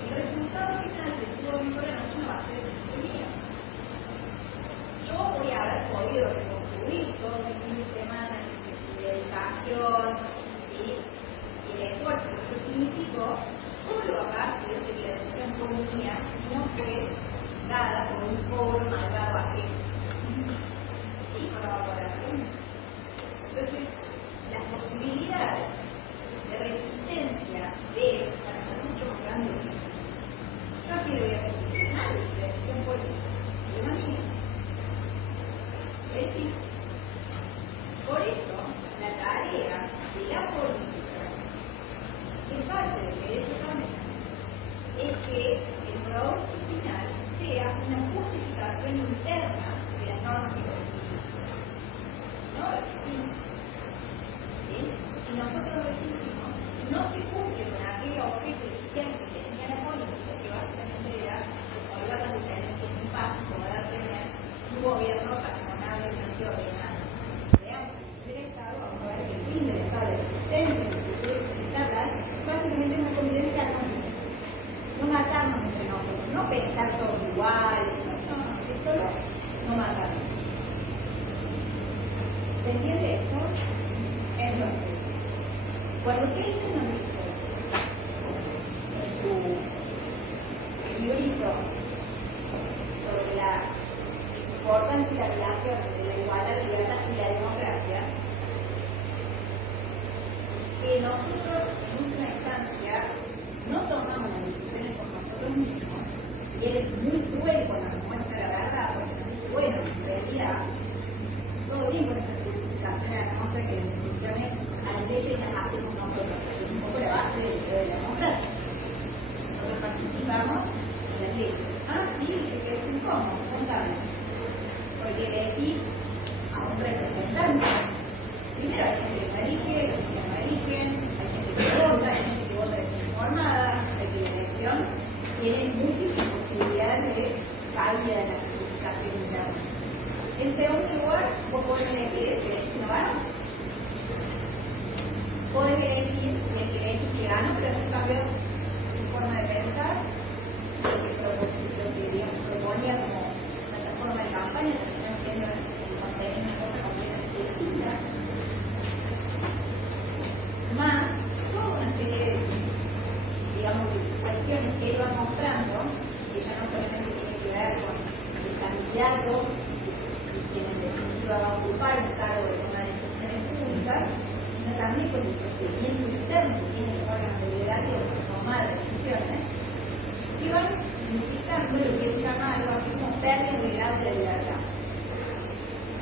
El resultado final de su domingo de la noche no va a ser decisión mía. Yo voy a haber podido reconstruir todo mi fin de semana de dedicación y el esfuerzo que eso significó, solo a partir de que la decisión fue mía y no fue dada por un pobre malvado ajeno. Y colaboración. Entonces, las posibilidades de resistencia de él para ser mucho más grandes. Yo aquí le voy a repetir nadie, la decisión fue una mía. Es decir, por eso la tarea de la política, en parte del derecho también, es que el producto final sea una justificación interna de las normas que constituyen. No lo exigimos. ¿Sí? Si nosotros lo exigimos, no se cumple con aquel objeto inicial que tenía la política, que básicamente era resolver las diferencias en paz, poder tener un gobierno razonablemente ordenado. Veamos, del Estado, vamos a ver que el fin del Estado, la existencia del futuro estatal, básicamente es una convivencia armónica. ¿Se entiende esto? Entonces, cuando ustedes nos dice en su librito sobre la importancia y la relación entre la igualdad, la libertad y la democracia, que nosotros en última instancia no tomamos las decisiones por nosotros mismos, y él es muy cruel cuando nos muestra la verdad, porque nos dice, bueno, en realidad, todo bien con esta justificación, no sé que las decisiones a las leyes las hacemos nosotros, que es un poco la base de la democracia. Nosotros participamos en las leyes. Ah, sí, que es incómodo, contame. Porque le decís a un representante, primero hay gente que no elige, los que no eligen, hay gente que vota, hay gente que vota desinformada, hay que la elección tiene múltiples posibilidades de caída de la justificación interna. En segundo lugar, vos podés elegir si elegís no gano. Podés elegir si el que elegís que gano, pero eso cambió tu forma de pensar, lo que digamos, proponía como plataforma de campaña, terminó siendo el contenido una cosa completamente distinta. Más toda una serie de, digamos, cuestiones que él va mostrando, que ya no solamente tiene que ver con el candidato que en definitiva va a ocupar un cargo de toma de decisiones públicas, sino también con el procedimiento interno que tiene el órgano deliberativo para tomar decisiones, que van significando lo que él llama algo así como pérdida de grado de la libertad.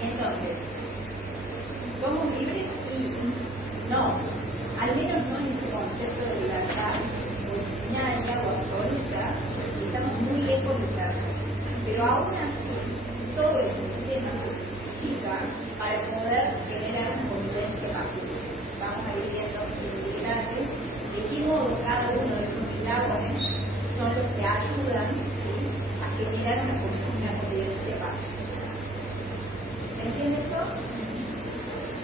Entonces, ¿somos libres? Sí. No. Al menos no en ese concepto de libertad originaria o absoluta, y estamos muy lejos de serlo. Pero aún así, todo el sistema se justifica para poder generar una convivencia pacífica. Vamos a ir viendo en detalles de qué modo cada uno de esos eslabones son los que ayudan, ¿sí?, a generar una convivencia pacífica. ¿Se entiende esto?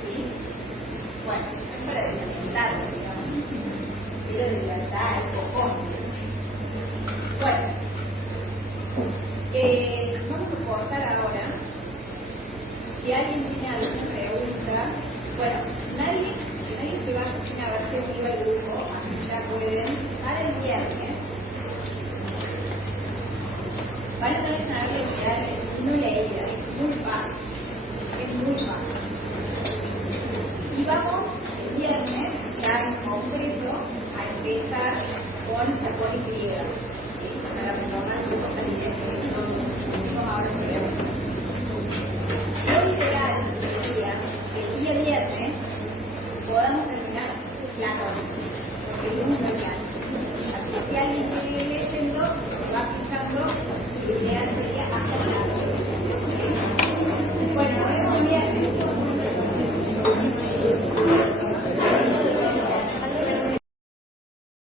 ¿Sí? Bueno, es para desalientarlo, digamos. Quiero libertad, el cojón. Bueno, vamos a cortar ahora. Si alguien tiene alguna pregunta, bueno, nadie se vaya sin haberse unido al grupo, así ya pueden, para el viernes, van a tener una habilidad no leída, es muy fácil, y vamos el viernes, ya en concreto, a empezar con la poli griega, para retomar un poco la idea